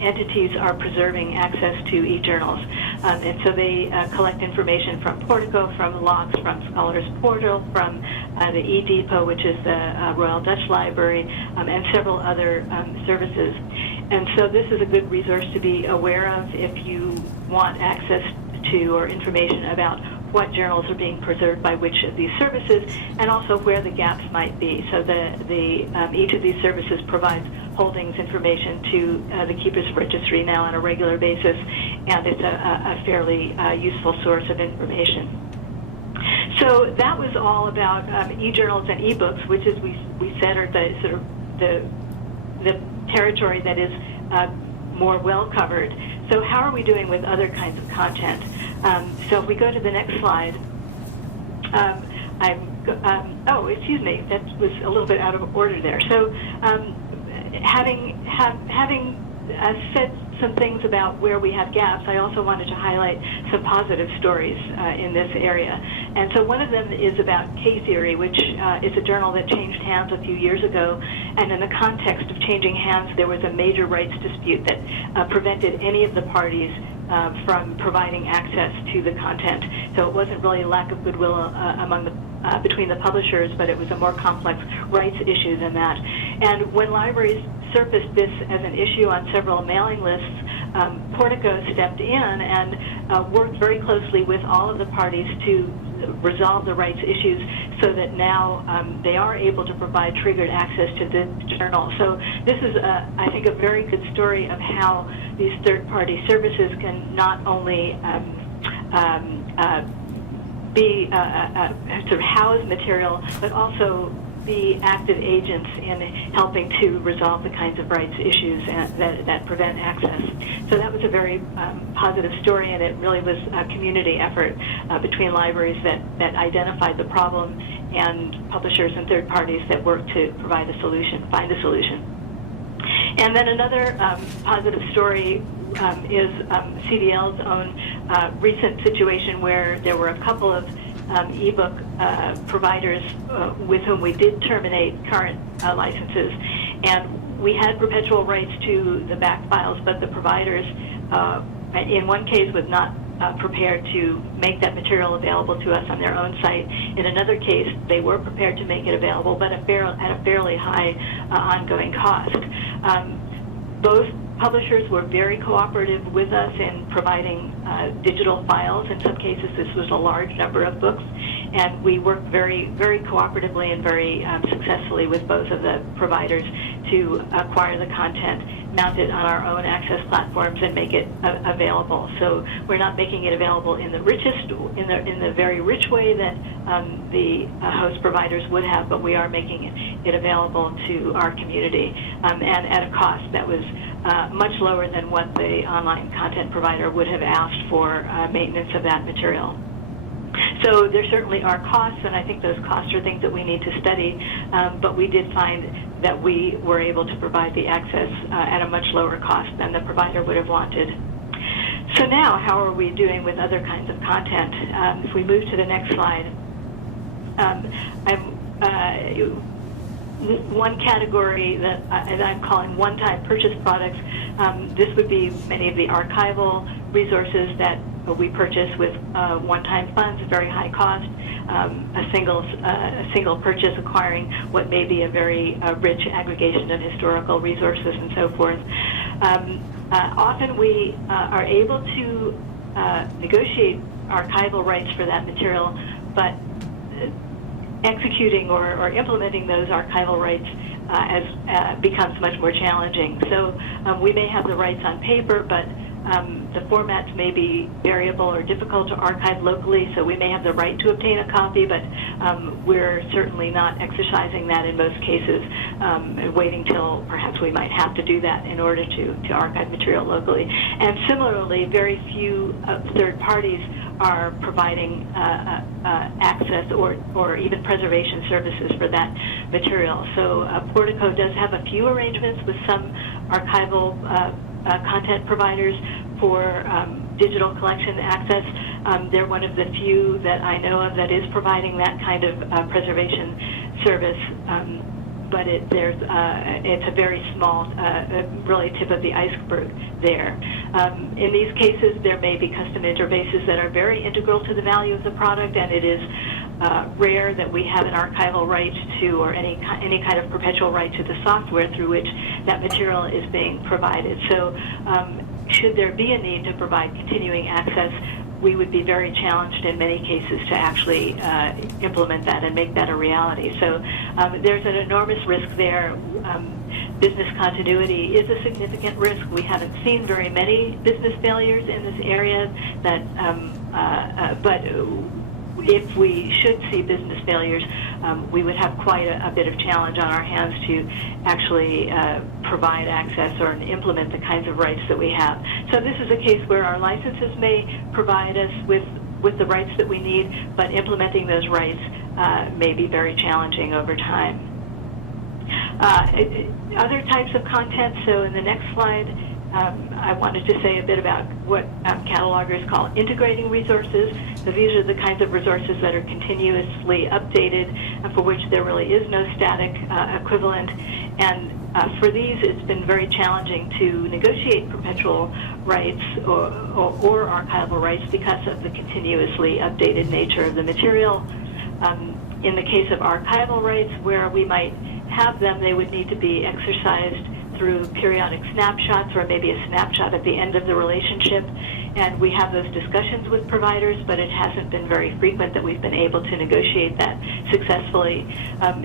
entities are preserving access to e-journals. And so they collect information from Portico, from Locks, from Scholars Portal, from the eDepot, which is the Royal Dutch Library, and several other services. And so this is a good resource to be aware of if you want access to or information about what journals are being preserved by which of these services, and also where the gaps might be. So each of these services provides holdings information to the Keepers Registry now on a regular basis, and it's a fairly useful source of information. So that was all about e-journals and e-books, which, as we said, are the sort of the territory that is more well covered. So how are we doing with other kinds of content? So if we go to the next slide, excuse me, that was a little bit out of order there. So having said some things about where we have gaps, I also wanted to highlight some positive stories in this area. And so one of them is about K-Theory, which is a journal that changed hands a few years ago. And in the context of changing hands, there was a major rights dispute that prevented any of the parties from providing access to the content. So it wasn't really a lack of goodwill between the publishers, but it was a more complex rights issue than that. And when libraries surfaced this as an issue on several mailing lists, Portico stepped in and worked very closely with all of the parties to resolve the rights issues so that now they are able to provide triggered access to the journal. So this is, I think, a very good story of how these third-party services can not only be sort of house material, but also be active agents in helping to resolve the kinds of rights issues that prevent access. So that was a very positive story, and it really was a community effort between libraries that identified the problem and publishers and third parties that worked to provide a solution, find a solution. And then another positive story is CDL's own recent situation where there were a couple of ebook providers with whom we did terminate current licenses, and we had perpetual rights to the back files, but the providers in one case was not prepared to make that material available to us on their own site. In another case, they were prepared to make it available, but at a fairly high ongoing cost. Both publishers were very cooperative with us in providing digital files. In some cases, this was a large number of books, and we worked very, very cooperatively and very successfully with both of the providers to acquire the content, mount it on our own access platforms, and make it available. So we're not making it available in the richest, in the very rich way that the host providers would have, but we are making it available to our community, and at a cost that was much lower than what the online content provider would have asked for maintenance of that material. So there certainly are costs, and I think those costs are things that we need to study, but we did find that we were able to provide the access at a much lower cost than the provider would have wanted. So now, how are we doing with other kinds of content? If we move to the next slide, one category that I'm calling one-time purchase products, this would be many of the archival resources that we purchase with one-time funds, very high cost, a single purchase acquiring what may be a very rich aggregation of historical resources and so forth. Often we are able to negotiate archival rights for that material, but executing or implementing those archival rights becomes much more challenging. So we may have the rights on paper, but the formats may be variable or difficult to archive locally, so we may have the right to obtain a copy, but we're certainly not exercising that in most cases, waiting till perhaps we might have to do that in order to archive material locally. And similarly, very few third parties are providing access or even preservation services for that material. So Portico does have a few arrangements with some archival content providers for digital collection access. They're one of the few that I know of that is providing that kind of preservation service, but it's a very small, really tip of the iceberg there. In these cases, there may be custom interfaces that are very integral to the value of the product, and it is rare that we have an archival right to, or any kind of perpetual right to the software through which that material is being provided. So should there be a need to provide continuing access, we would be very challenged in many cases to actually implement that and make that a reality. So there's an enormous risk there. Business continuity is a significant risk. We haven't seen very many business failures in this area, but if we should see business failures, we would have quite a bit of challenge on our hands to actually provide access or implement the kinds of rights that we have. So this is a case where our licenses may provide us with the rights that we need, but implementing those rights may be very challenging over time. Other types of content, so in the next slide, I wanted to say a bit about what catalogers call integrating resources. So these are the kinds of resources that are continuously updated and for which there really is no static equivalent. And for these, it's been very challenging to negotiate perpetual rights or archival rights because of the continuously updated nature of the material. In the case of archival rights, where we might have them, they would need to be exercised through periodic snapshots or maybe a snapshot at the end of the relationship. And we have those discussions with providers, but it hasn't been very frequent that we've been able to negotiate that successfully.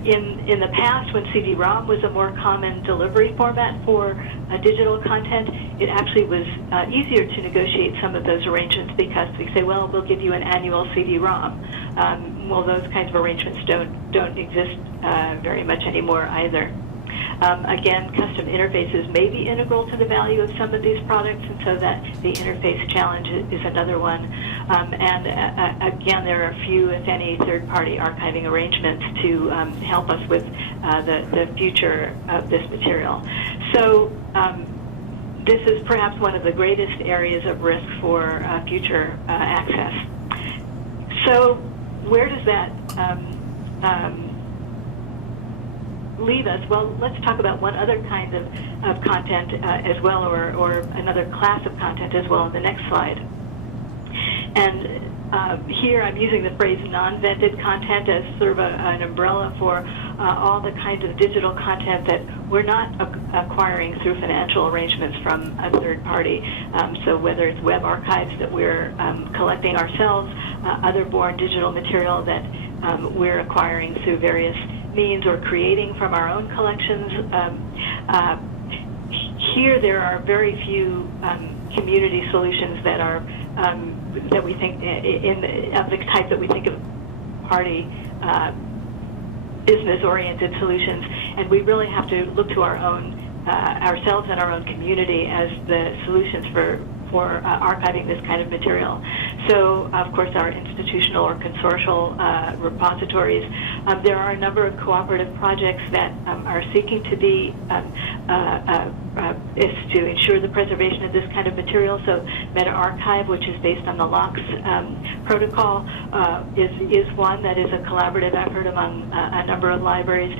In the past, when CD-ROM was a more common delivery format for digital content, it actually was easier to negotiate some of those arrangements because we say, well, we'll give you an annual CD-ROM. Well, those kinds of arrangements don't exist very much anymore either. Again, custom interfaces may be integral to the value of some of these products, and so that the interface challenge is another one. Again, there are few, if any, third-party archiving arrangements to help us with the future of this material. So this is perhaps one of the greatest areas of risk for future access. So where does that leave us? Well, let's talk about one other kind of content as well, or another class of content as well in the next slide. And here I'm using the phrase non-vented content as sort of an umbrella for all the kinds of digital content that we're not acquiring through financial arrangements from a third party. So whether it's web archives that we're collecting ourselves, other born digital material that we're acquiring through various means or creating from our own collections. Here there are very few community solutions that are that we think of the type that we think of party business-oriented solutions, and we really have to look to our own ourselves and our own community as the solutions for archiving this kind of material. So, of course, our institutional or consortial repositories. There are a number of cooperative projects that are seeking to be is to ensure the preservation of this kind of material. So, MetaArchive, which is based on the LOX protocol, is one that is a collaborative effort among a number of libraries.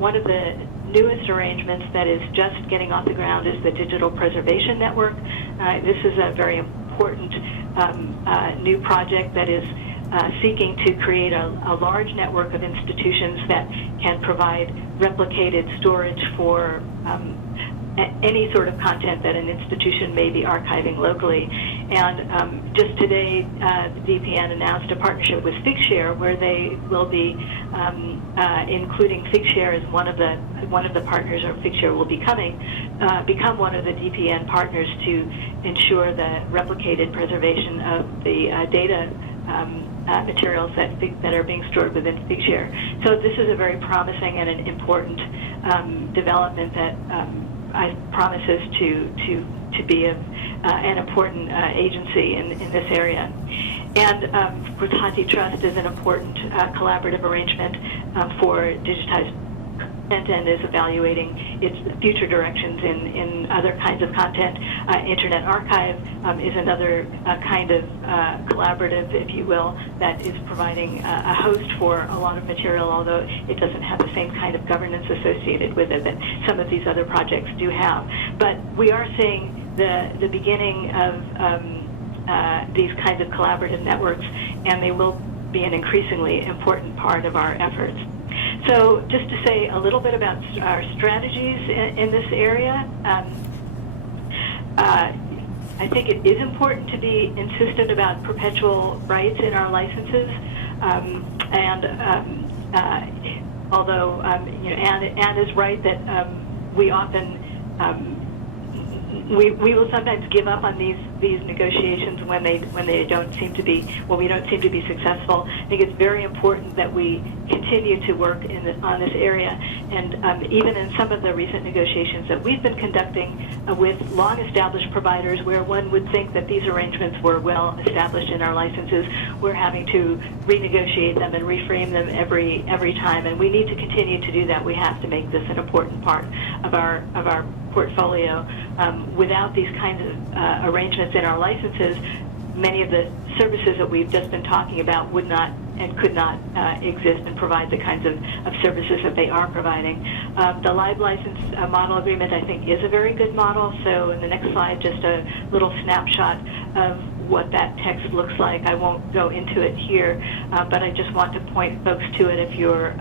One of the newest arrangements that is just getting off the ground is the Digital Preservation Network. This is a very important new project that is seeking to create a large network of institutions that can provide replicated storage for any sort of content that an institution may be archiving locally. And just today, the DPN announced a partnership with Figshare, where they will be including Figshare as one of the partners, or Figshare will become one of the DPN partners to ensure the replicated preservation of the data materials that are being stored within Figshare. So this is a very promising and an important development that promises to be an important agency in this area. And of course, HathiTrust is an important collaborative arrangement for digitized content and is evaluating its future directions in other kinds of content. Internet Archive is another kind of collaborative, if you will, that is providing a host for a lot of material, although it doesn't have the same kind of governance associated with it that some of these other projects do have. But we are seeing the beginning of these kinds of collaborative networks, and they will be an increasingly important part of our efforts. So just to say a little bit about our strategies in this area, I think it is important to be insistent about perpetual rights in our licenses, although Anne is right that we often we will sometimes give up on these negotiations when we don't seem to be successful. I think it's very important that we continue to work on this area, and even in some of the recent negotiations that we've been conducting with long-established providers, where one would think that these arrangements were well established in our licenses, we're having to renegotiate them and reframe them every time, and we need to continue to do that. We have to make this an important part of our portfolio. Without these kinds of arrangements in our licenses, many of the services that we've just been talking about would not and could not exist and provide the kinds of services that they are providing. The live license model agreement, I think, is a very good model. So in the next slide, just a little snapshot of what that text looks like. I won't go into it here, but I just want to point folks to it if you're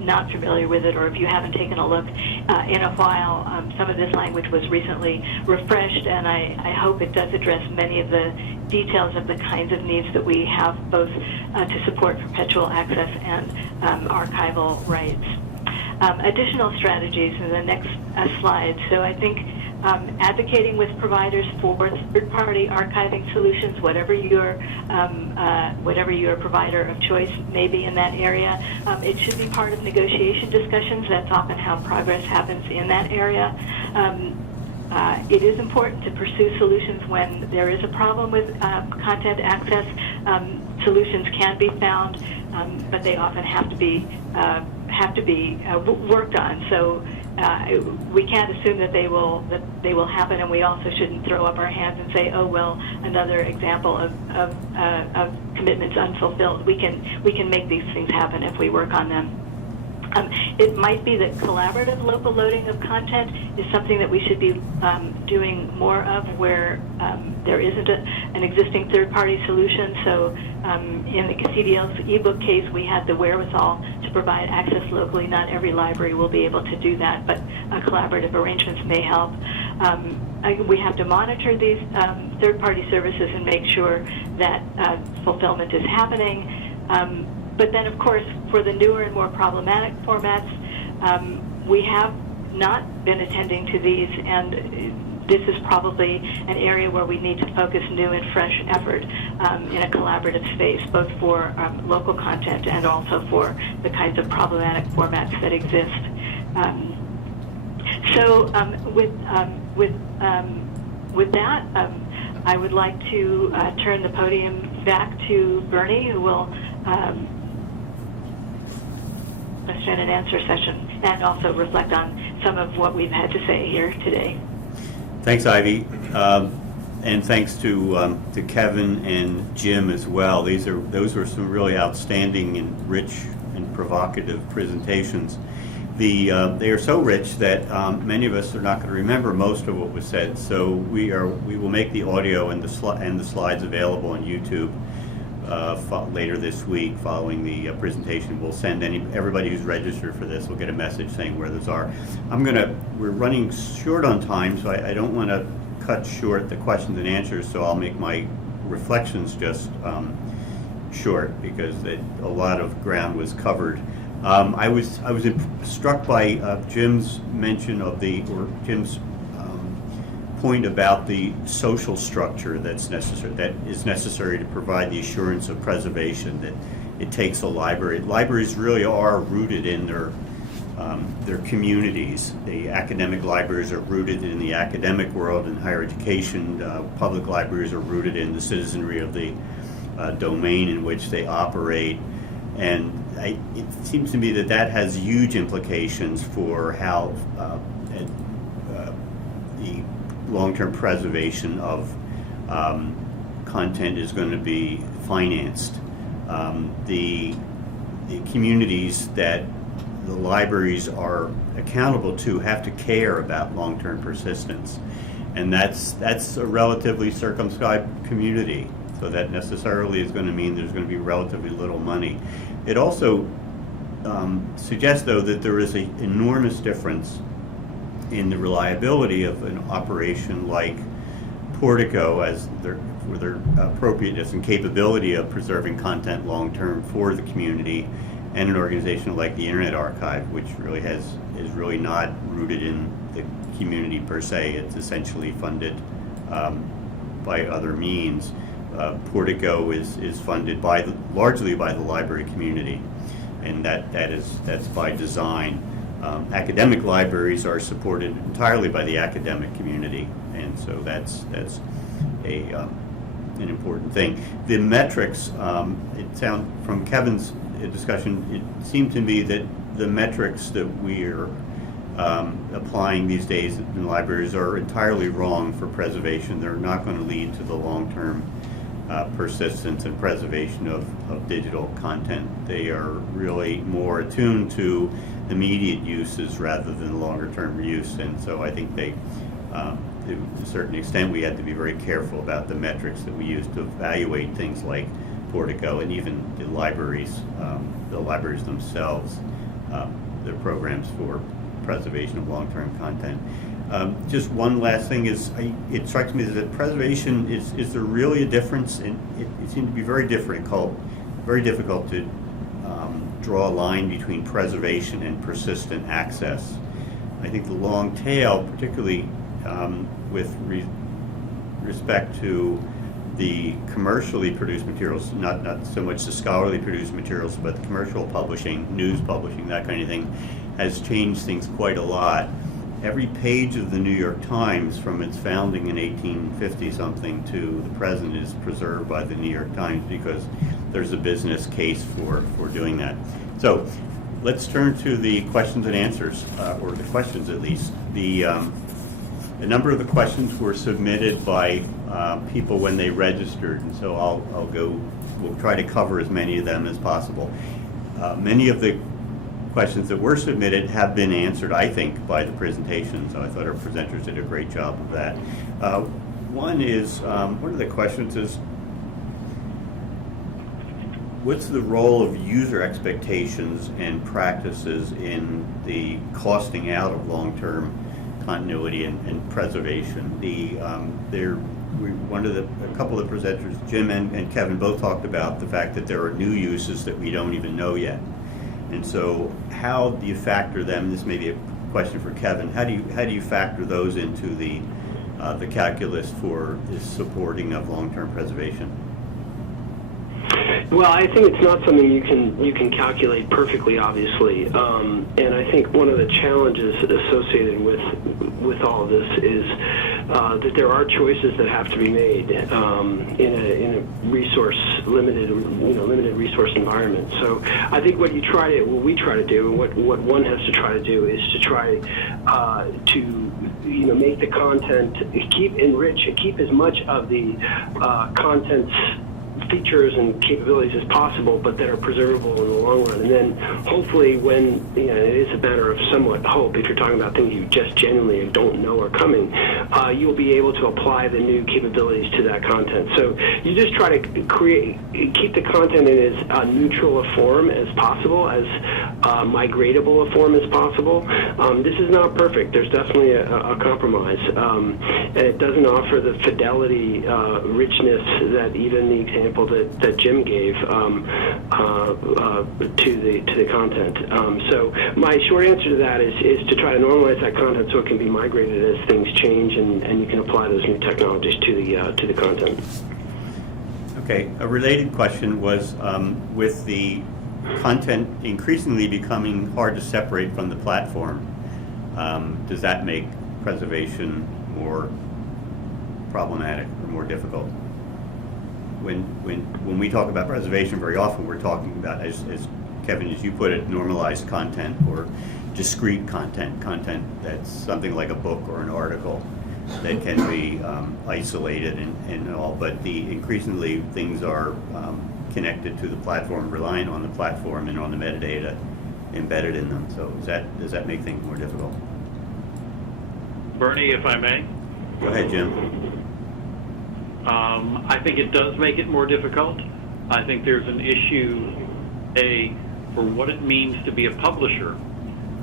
not familiar with it, or if you haven't taken a look in a while. Some of this language was recently refreshed, and I hope it does address many of the details of the kinds of needs that we have, both to support perpetual access and archival rights. Additional strategies in the next slide. So I think advocating with providers for third-party archiving solutions, whatever your provider of choice may be in that area, it should be part of negotiation discussions. That's often how progress happens in that area. It is important to pursue solutions when there is a problem with content access. Solutions can be found, but they often have to be worked on. So we can't assume that they will happen, and we also shouldn't throw up our hands and say, oh well, another example of commitments unfulfilled. We can make these things happen if we work on them. It might be that collaborative local loading of content is something that we should be doing more of, where there isn't an existing third-party solution. So in the CDL's ebook case, we had the wherewithal to provide access locally. Not every library will be able to do that, but collaborative arrangements may help. We have to monitor these third-party services and make sure that fulfillment is happening. But then, of course, for the newer and more problematic formats, we have not been attending to these, and this is probably an area where we need to focus new and fresh effort in a collaborative space, both for local content and also for the kinds of problematic formats that exist. With that, I would like to turn the podium back to Bernie, who will question and answer session, and also reflect on some of what we've had to say here today. Thanks, Ivy, and thanks to Kevin and Jim as well. Those were some really outstanding and rich and provocative presentations. They are so rich that many of us are not going to remember most of what was said. So we will make the audio and the slides available on YouTube later this week following the presentation. We'll send everybody who's registered for this will get a message saying where those are. We're running short on time, so I don't want to cut short the questions and answers, so I'll make my reflections just short, because a lot of ground was covered. I was struck by Jim's mention of Jim's point about the social structure that is necessary to provide the assurance of preservation that it takes a library. Libraries really are rooted in their communities. The academic libraries are rooted in the academic world and higher education. Public libraries are rooted in the citizenry of the domain in which they operate. And it seems to me that has huge implications for how the long-term preservation of content is going to be financed. The communities that the libraries are accountable to have to care about long-term persistence, and that's a relatively circumscribed community. So that necessarily is going to mean there's going to be relatively little money. It also suggests, though, that there is an enormous difference in the reliability of an operation like Portico for their appropriateness and capability of preserving content long-term for the community, and an organization like the Internet Archive, which really is really not rooted in the community per se. It's essentially funded by other means. Portico is funded largely by the library community, and that's by design. Academic libraries are supported entirely by the academic community, and so that's an important thing. The metrics, from Kevin's discussion, it seemed to me that the metrics that we're applying these days in libraries are entirely wrong for preservation. They're not going to lead to the long-term persistence and preservation of digital content. They are really more attuned to immediate uses rather than longer-term use, and so I think to a certain extent, we had to be very careful about the metrics that we use to evaluate things like Portico, and even the libraries themselves, their programs for preservation of long-term content. Just one last thing is, it strikes me that preservation is there really a difference? And it seemed to be very difficult to draw a line between preservation and persistent access. I think the long tail, particularly with respect to the commercially produced materials, not so much the scholarly produced materials, but the commercial publishing, news publishing, that kind of thing, has changed things quite a lot. Every page of the New York Times from its founding in 1850-something to the present is preserved by the New York Times because there's a business case for doing that. So let's turn to the questions and answers, or the questions at least. A number of the questions were submitted by people when they registered, and so we'll try to cover as many of them as possible. Many of the questions that were submitted have been answered, I think, by the presentation, so I thought our presenters did a great job of that. One of the questions is, what's the role of user expectations and practices in the costing out of long-term continuity and preservation? A couple of the presenters, Jim and Kevin, both talked about the fact that there are new uses that we don't even know yet. And so how do you factor them? This may be a question for Kevin. How do you factor those into the calculus for the supporting of long-term preservation? Well, I think it's not something you can calculate perfectly, obviously, and I think one of the challenges associated with all of this is that there are choices that have to be made in a limited resource environment. So I think what we try to do, and what one has to try to do, is to try to make the content keep as much of the content's features and capabilities as possible, but that are preservable in the long run. And then hopefully when, it is a matter of somewhat hope, if you're talking about things you just genuinely don't know are coming, you'll be able to apply the new capabilities to that content. So you just try to keep the content in as neutral a form as possible, as migratable a form as possible. This is not perfect. There's definitely a compromise. And it doesn't offer the fidelity, richness that even the example that Jim gave to the content. So my short answer to that is to try to normalize that content so it can be migrated as things change, and you can apply those new technologies to the content. Okay, a related question was, with the content increasingly becoming hard to separate from the platform, does that make preservation more problematic or more difficult? When we talk about preservation, very often we're talking about, as Kevin, as you put it, normalized content or discrete content that's something like a book or an article that can be isolated and all, but increasingly things are connected to the platform, relying on the platform and on the metadata embedded in them. So does that make things more difficult? Bernie, if I may. Go ahead, Jim. I think it does make it more difficult. I think there's an issue, for what it means to be a publisher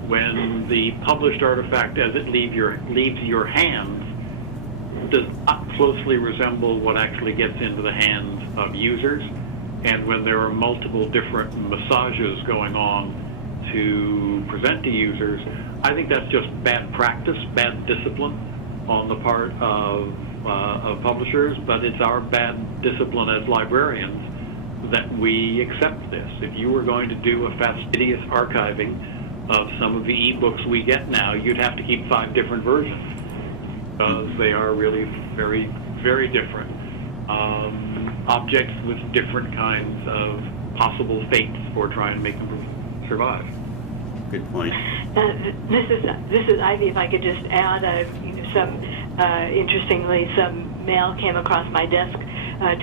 when the published artifact, as it leaves your hands, does not closely resemble what actually gets into the hands of users, and when there are multiple different massages going on to present to users. I think that's just bad practice, bad discipline on the part of publishers, but it's our bad discipline as librarians that we accept this. If you were going to do a fastidious archiving of some of the e-books we get now, you'd have to keep 5 different versions because they are really very, very different. Objects with different kinds of possible fates for trying to make them survive. Good point. This is Ivy. If I could just add, interestingly, some mail came across my desk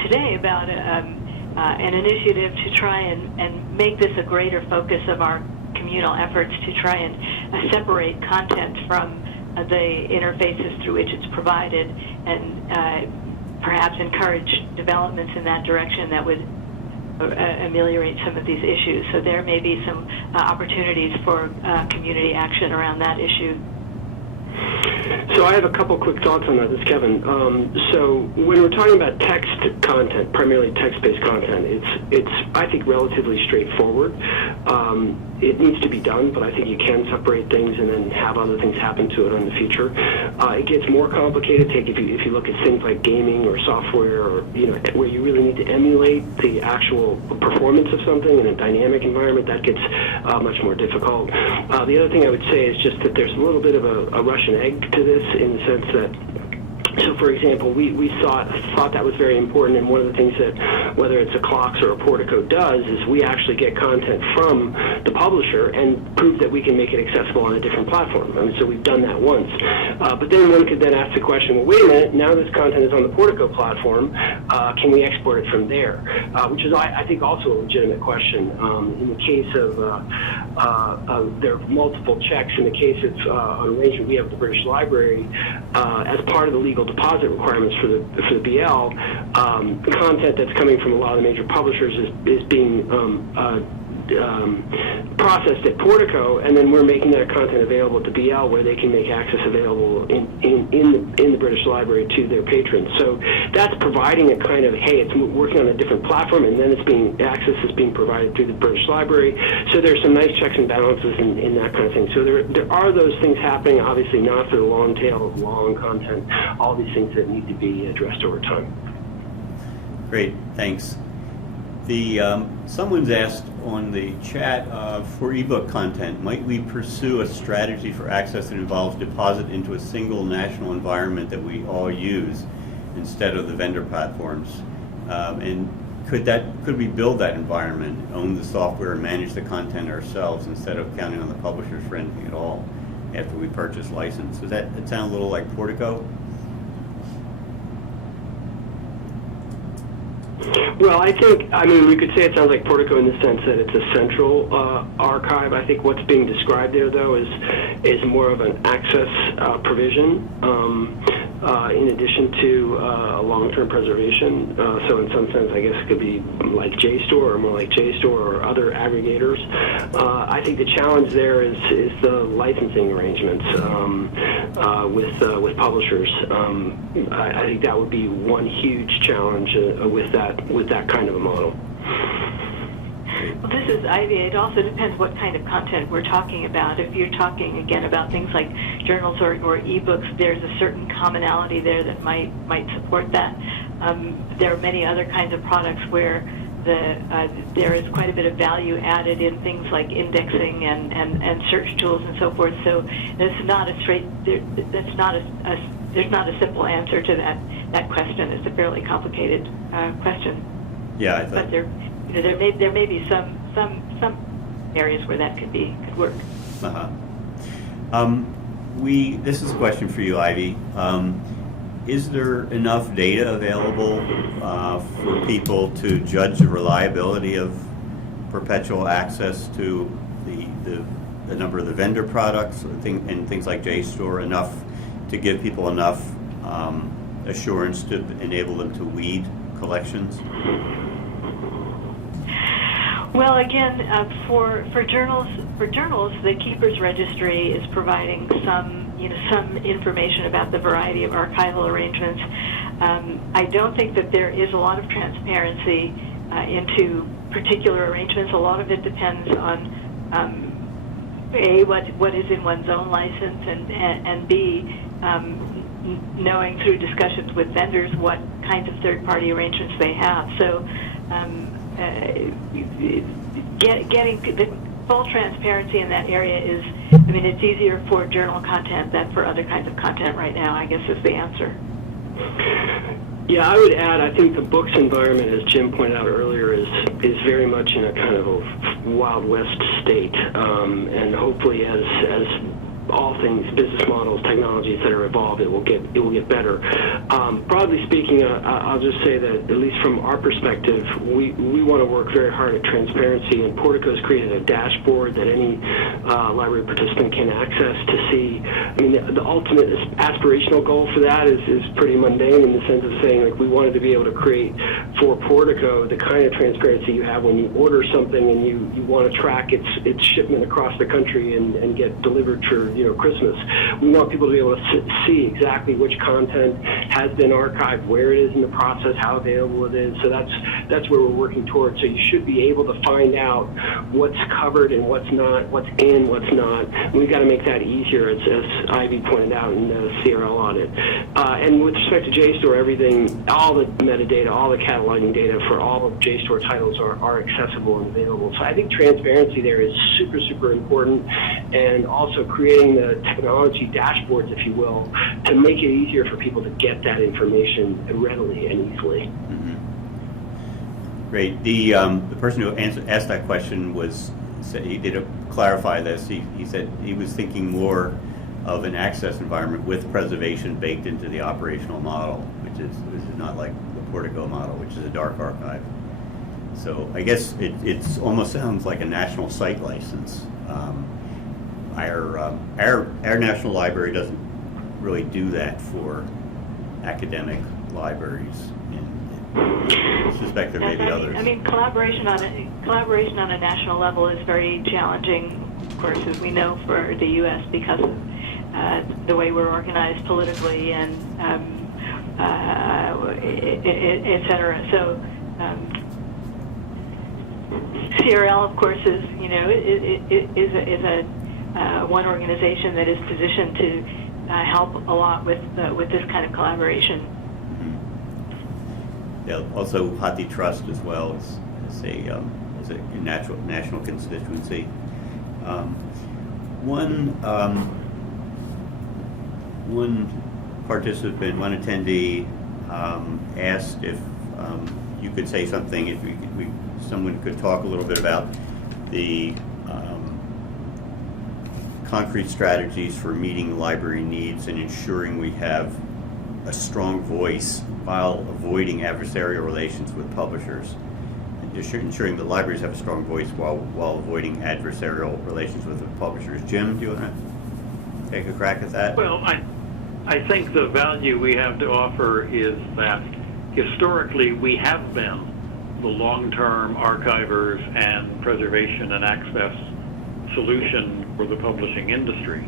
today about an initiative to try and make this a greater focus of our communal efforts to try and separate content from the interfaces through which it's provided, and perhaps encourage developments in that direction that would ameliorate some of these issues. So there may be some opportunities for community action around that issue. So I have a couple quick thoughts on that. This is Kevin. So when we're talking about text content, primarily text-based content, it's I think relatively straightforward. It needs to be done, but I think you can separate things and then have other things happen to it in the future. It gets more complicated. If you look at things like gaming or software, or where you really need to emulate the actual performance of something in a dynamic environment, that gets much more difficult. The other thing I would say is just that there's a little bit of a Russian egg to this, in the sense that, so for example, we thought that was very important, and one of the things that, whether it's a Clocks or a Portico does, is we actually get content from the publisher and prove that we can make it accessible on a different platform. I mean, so we've done that once. But then one could then ask the question, well, wait a minute, now this content is on the Portico platform, can we export it from there? Which is, I think, also a legitimate question. In the case of, there are multiple checks. In the case of an arrangement we have with the British Library, as part of the legal deposit requirements for the BL, content that's coming from a lot of the major publishers is being processed at Portico, and then we're making that content available at the BL, where they can make access available in the British Library to their patrons. So that's providing a kind of, hey, it's working on a different platform, and then access is being provided through the British Library. So there's some nice checks and balances in that kind of thing. So there are those things happening, obviously not for the long tail of long content, all these things that need to be addressed over time. Great, thanks. Someone's asked on the chat, for ebook content, might we pursue a strategy for access that involves deposit into a single national environment that we all use instead of the vendor platforms? And could we build that environment, own the software, and manage the content ourselves instead of counting on the publishers for anything at all after we purchase license? Does that sound a little like Portico? Well, I mean, we could say it sounds like Portico in the sense that it's a central archive. I think what's being described there, though, is more of an access provision in addition to long-term preservation. So in some sense, I guess it could be like JSTOR or more like JSTOR or other aggregators. I think the challenge there is the licensing arrangements with publishers. I think that would be one huge challenge with that kind of a model. Well, this is Ivy. It also depends what kind of content we're talking about. If you're talking, again, about things like journals or ebooks, there's a certain commonality there that might support that. There are many other kinds of products where there is quite a bit of value added in things like indexing and search tools and so forth. So there's not a simple answer to that question. It's a fairly complicated question. Yeah, I thought. But there may be some areas where that could work. This is a question for you, Ivy. Is there enough data available for people to judge the reliability of perpetual access to the number of the vendor products and things like JSTOR, enough to give people enough assurance to enable them to weed collections? Well, again, for journals, the Keepers Registry is providing some information about the variety of archival arrangements. I don't think that there is a lot of transparency into particular arrangements. A lot of it depends on A, what is in one's own license, and B, knowing through discussions with vendors what kinds of third-party arrangements they have. So getting the full transparency in that area is, it's easier for journal content than for other kinds of content right now, I guess is the answer. Yeah, I would add, I think the books environment, as Jim pointed out earlier, is very much in a kind of a Wild West state, and hopefully as all things, business models, technologies that are evolved, it will get better. Broadly speaking, I'll just say that at least from our perspective, we want to work very hard at transparency, and Portico's created a dashboard that any library participant can access to see. The ultimate aspirational goal for that is pretty mundane in the sense of saying, like, we wanted to be able to create for Portico the kind of transparency you have when you order something and you want to track its shipment across the country and get delivered for Christmas. We want people to be able to see exactly which content has been archived, where it is in the process, how available it is. So that's where we're working towards. So you should be able to find out what's covered and what's not, what's in, what's not. And we've got to make that easier, as Ivy pointed out in the CRL audit. And with respect to JSTOR, everything, all the metadata, all the cataloging data for all of JSTOR titles are accessible and available. So I think transparency there is super, super important, and also creating the technology dashboards, if you will, to make it easier for people to get that information readily and easily. Mm-hmm. Great. The person who asked that question he did clarify this. He said he was thinking more of an access environment with preservation baked into the operational model, which is not like the Portico model, which is a dark archive. So I guess it almost sounds like a national site license. Our National Library doesn't really do that for academic libraries, and I suspect there may be others. Collaboration on a national level is very challenging, of course, as we know, for the U.S. because of the way we're organized politically and et cetera. So CRL, of course, is a one organization that is positioned to help a lot with this kind of collaboration. Mm-hmm. Yeah, also Hati Trust as well is a national constituency. One participant, one attendee, asked if you could say something, if someone could talk a little bit about the concrete strategies for meeting library needs and ensuring we have a strong voice while avoiding adversarial relations with publishers. Ensuring that libraries have a strong voice while avoiding adversarial relations with the publishers. Jim, do you want to take a crack at that? Well, I think the value we have to offer is that historically we have been the long-term archivers and preservation and access solution for the publishing industry.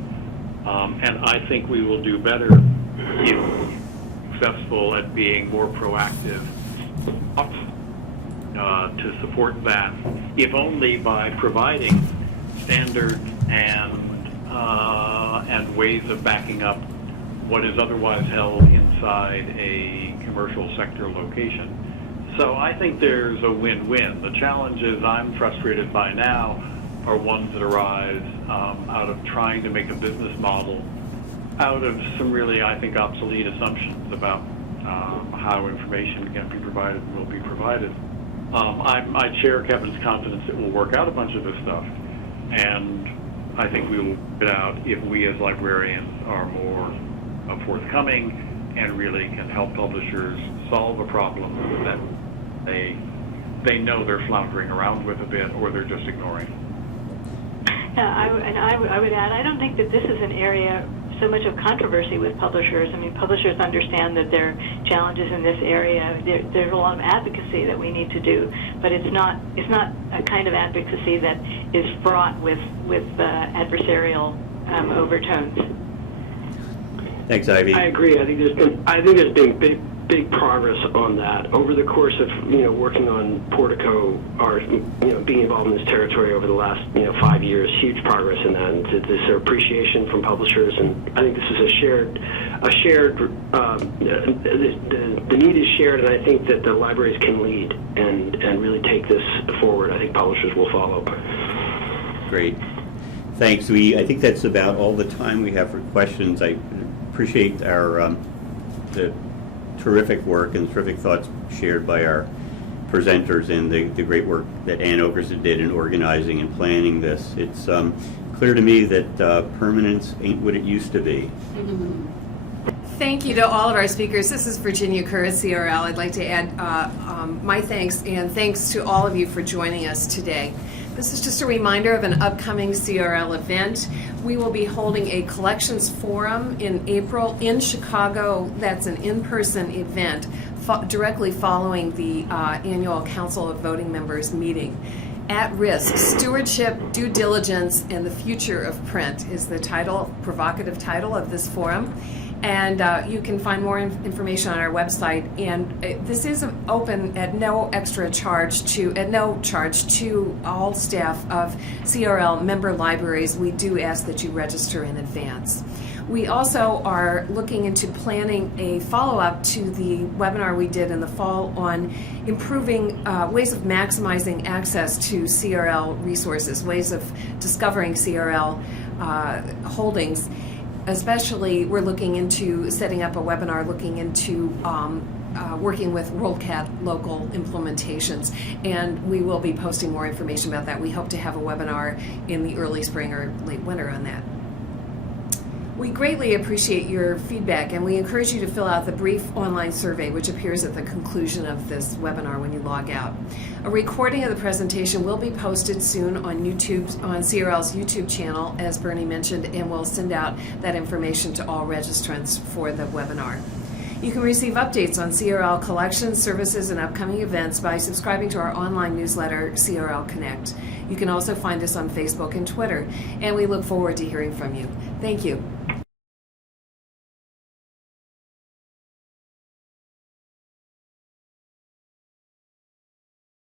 And I think we will do better if we're successful at being more proactive to support that, if only by providing standards and ways of backing up what is otherwise held inside a commercial sector location. So I think there's a win-win. The challenges I'm frustrated by now are ones that arise out of trying to make a business model out of some really, I think, obsolete assumptions about how information can be provided and will be provided. I share Kevin's confidence that we'll work out a bunch of this stuff, and I think we will get out if we as librarians are more forthcoming and really can help publishers solve a problem that they know they're floundering around with a bit or they're just ignoring. I would add, I don't think that this is an area so much of controversy with publishers. I mean, publishers understand that there are challenges in this area. There's a lot of advocacy that we need to do, but it's not a kind of advocacy that is fraught with adversarial overtones. Thanks, Ivy. I agree. I think there's been big progress on that over the course of working on Portico, or being involved in this territory over the last 5 years. Huge progress in that, and there's appreciation from publishers, and I think this is a shared. The need is shared, and I think that the libraries can lead and really take this forward. I think publishers will follow. Great. Thanks. I think that's about all the time we have for questions. I appreciate our the terrific work and terrific thoughts shared by our presenters, and the great work that Ann Oakerson did in organizing and planning this. It's clear to me that permanence ain't what it used to be. Thank you to all of our speakers. This is Virginia Kerr at CRL. I'd like to add my thanks, and thanks to all of you for joining us today. This is just a reminder of an upcoming CRL event. We will be holding a collections forum in April in Chicago. That's an in-person event directly following the annual Council of Voting Members meeting. At Risk, Stewardship, Due Diligence, and the Future of Print is the provocative title of this forum. And you can find more information on our website. And this is open at no charge to all staff of CRL member libraries. We do ask that you register in advance. We also are looking into planning a follow-up to the webinar we did in the fall on improving ways of maximizing access to CRL resources, ways of discovering CRL holdings. Especially, we're looking into setting up a webinar looking into working with WorldCat local implementations, and we will be posting more information about that. We hope to have a webinar in the early spring or late winter on that. We greatly appreciate your feedback, and we encourage you to fill out the brief online survey which appears at the conclusion of this webinar when you log out. A recording of the presentation will be posted soon on CRL's YouTube channel, as Bernie mentioned, and we'll send out that information to all registrants for the webinar. You can receive updates on CRL collections, services, and upcoming events by subscribing to our online newsletter, CRL Connect. You can also find us on Facebook and Twitter, and we look forward to hearing from you. Thank you.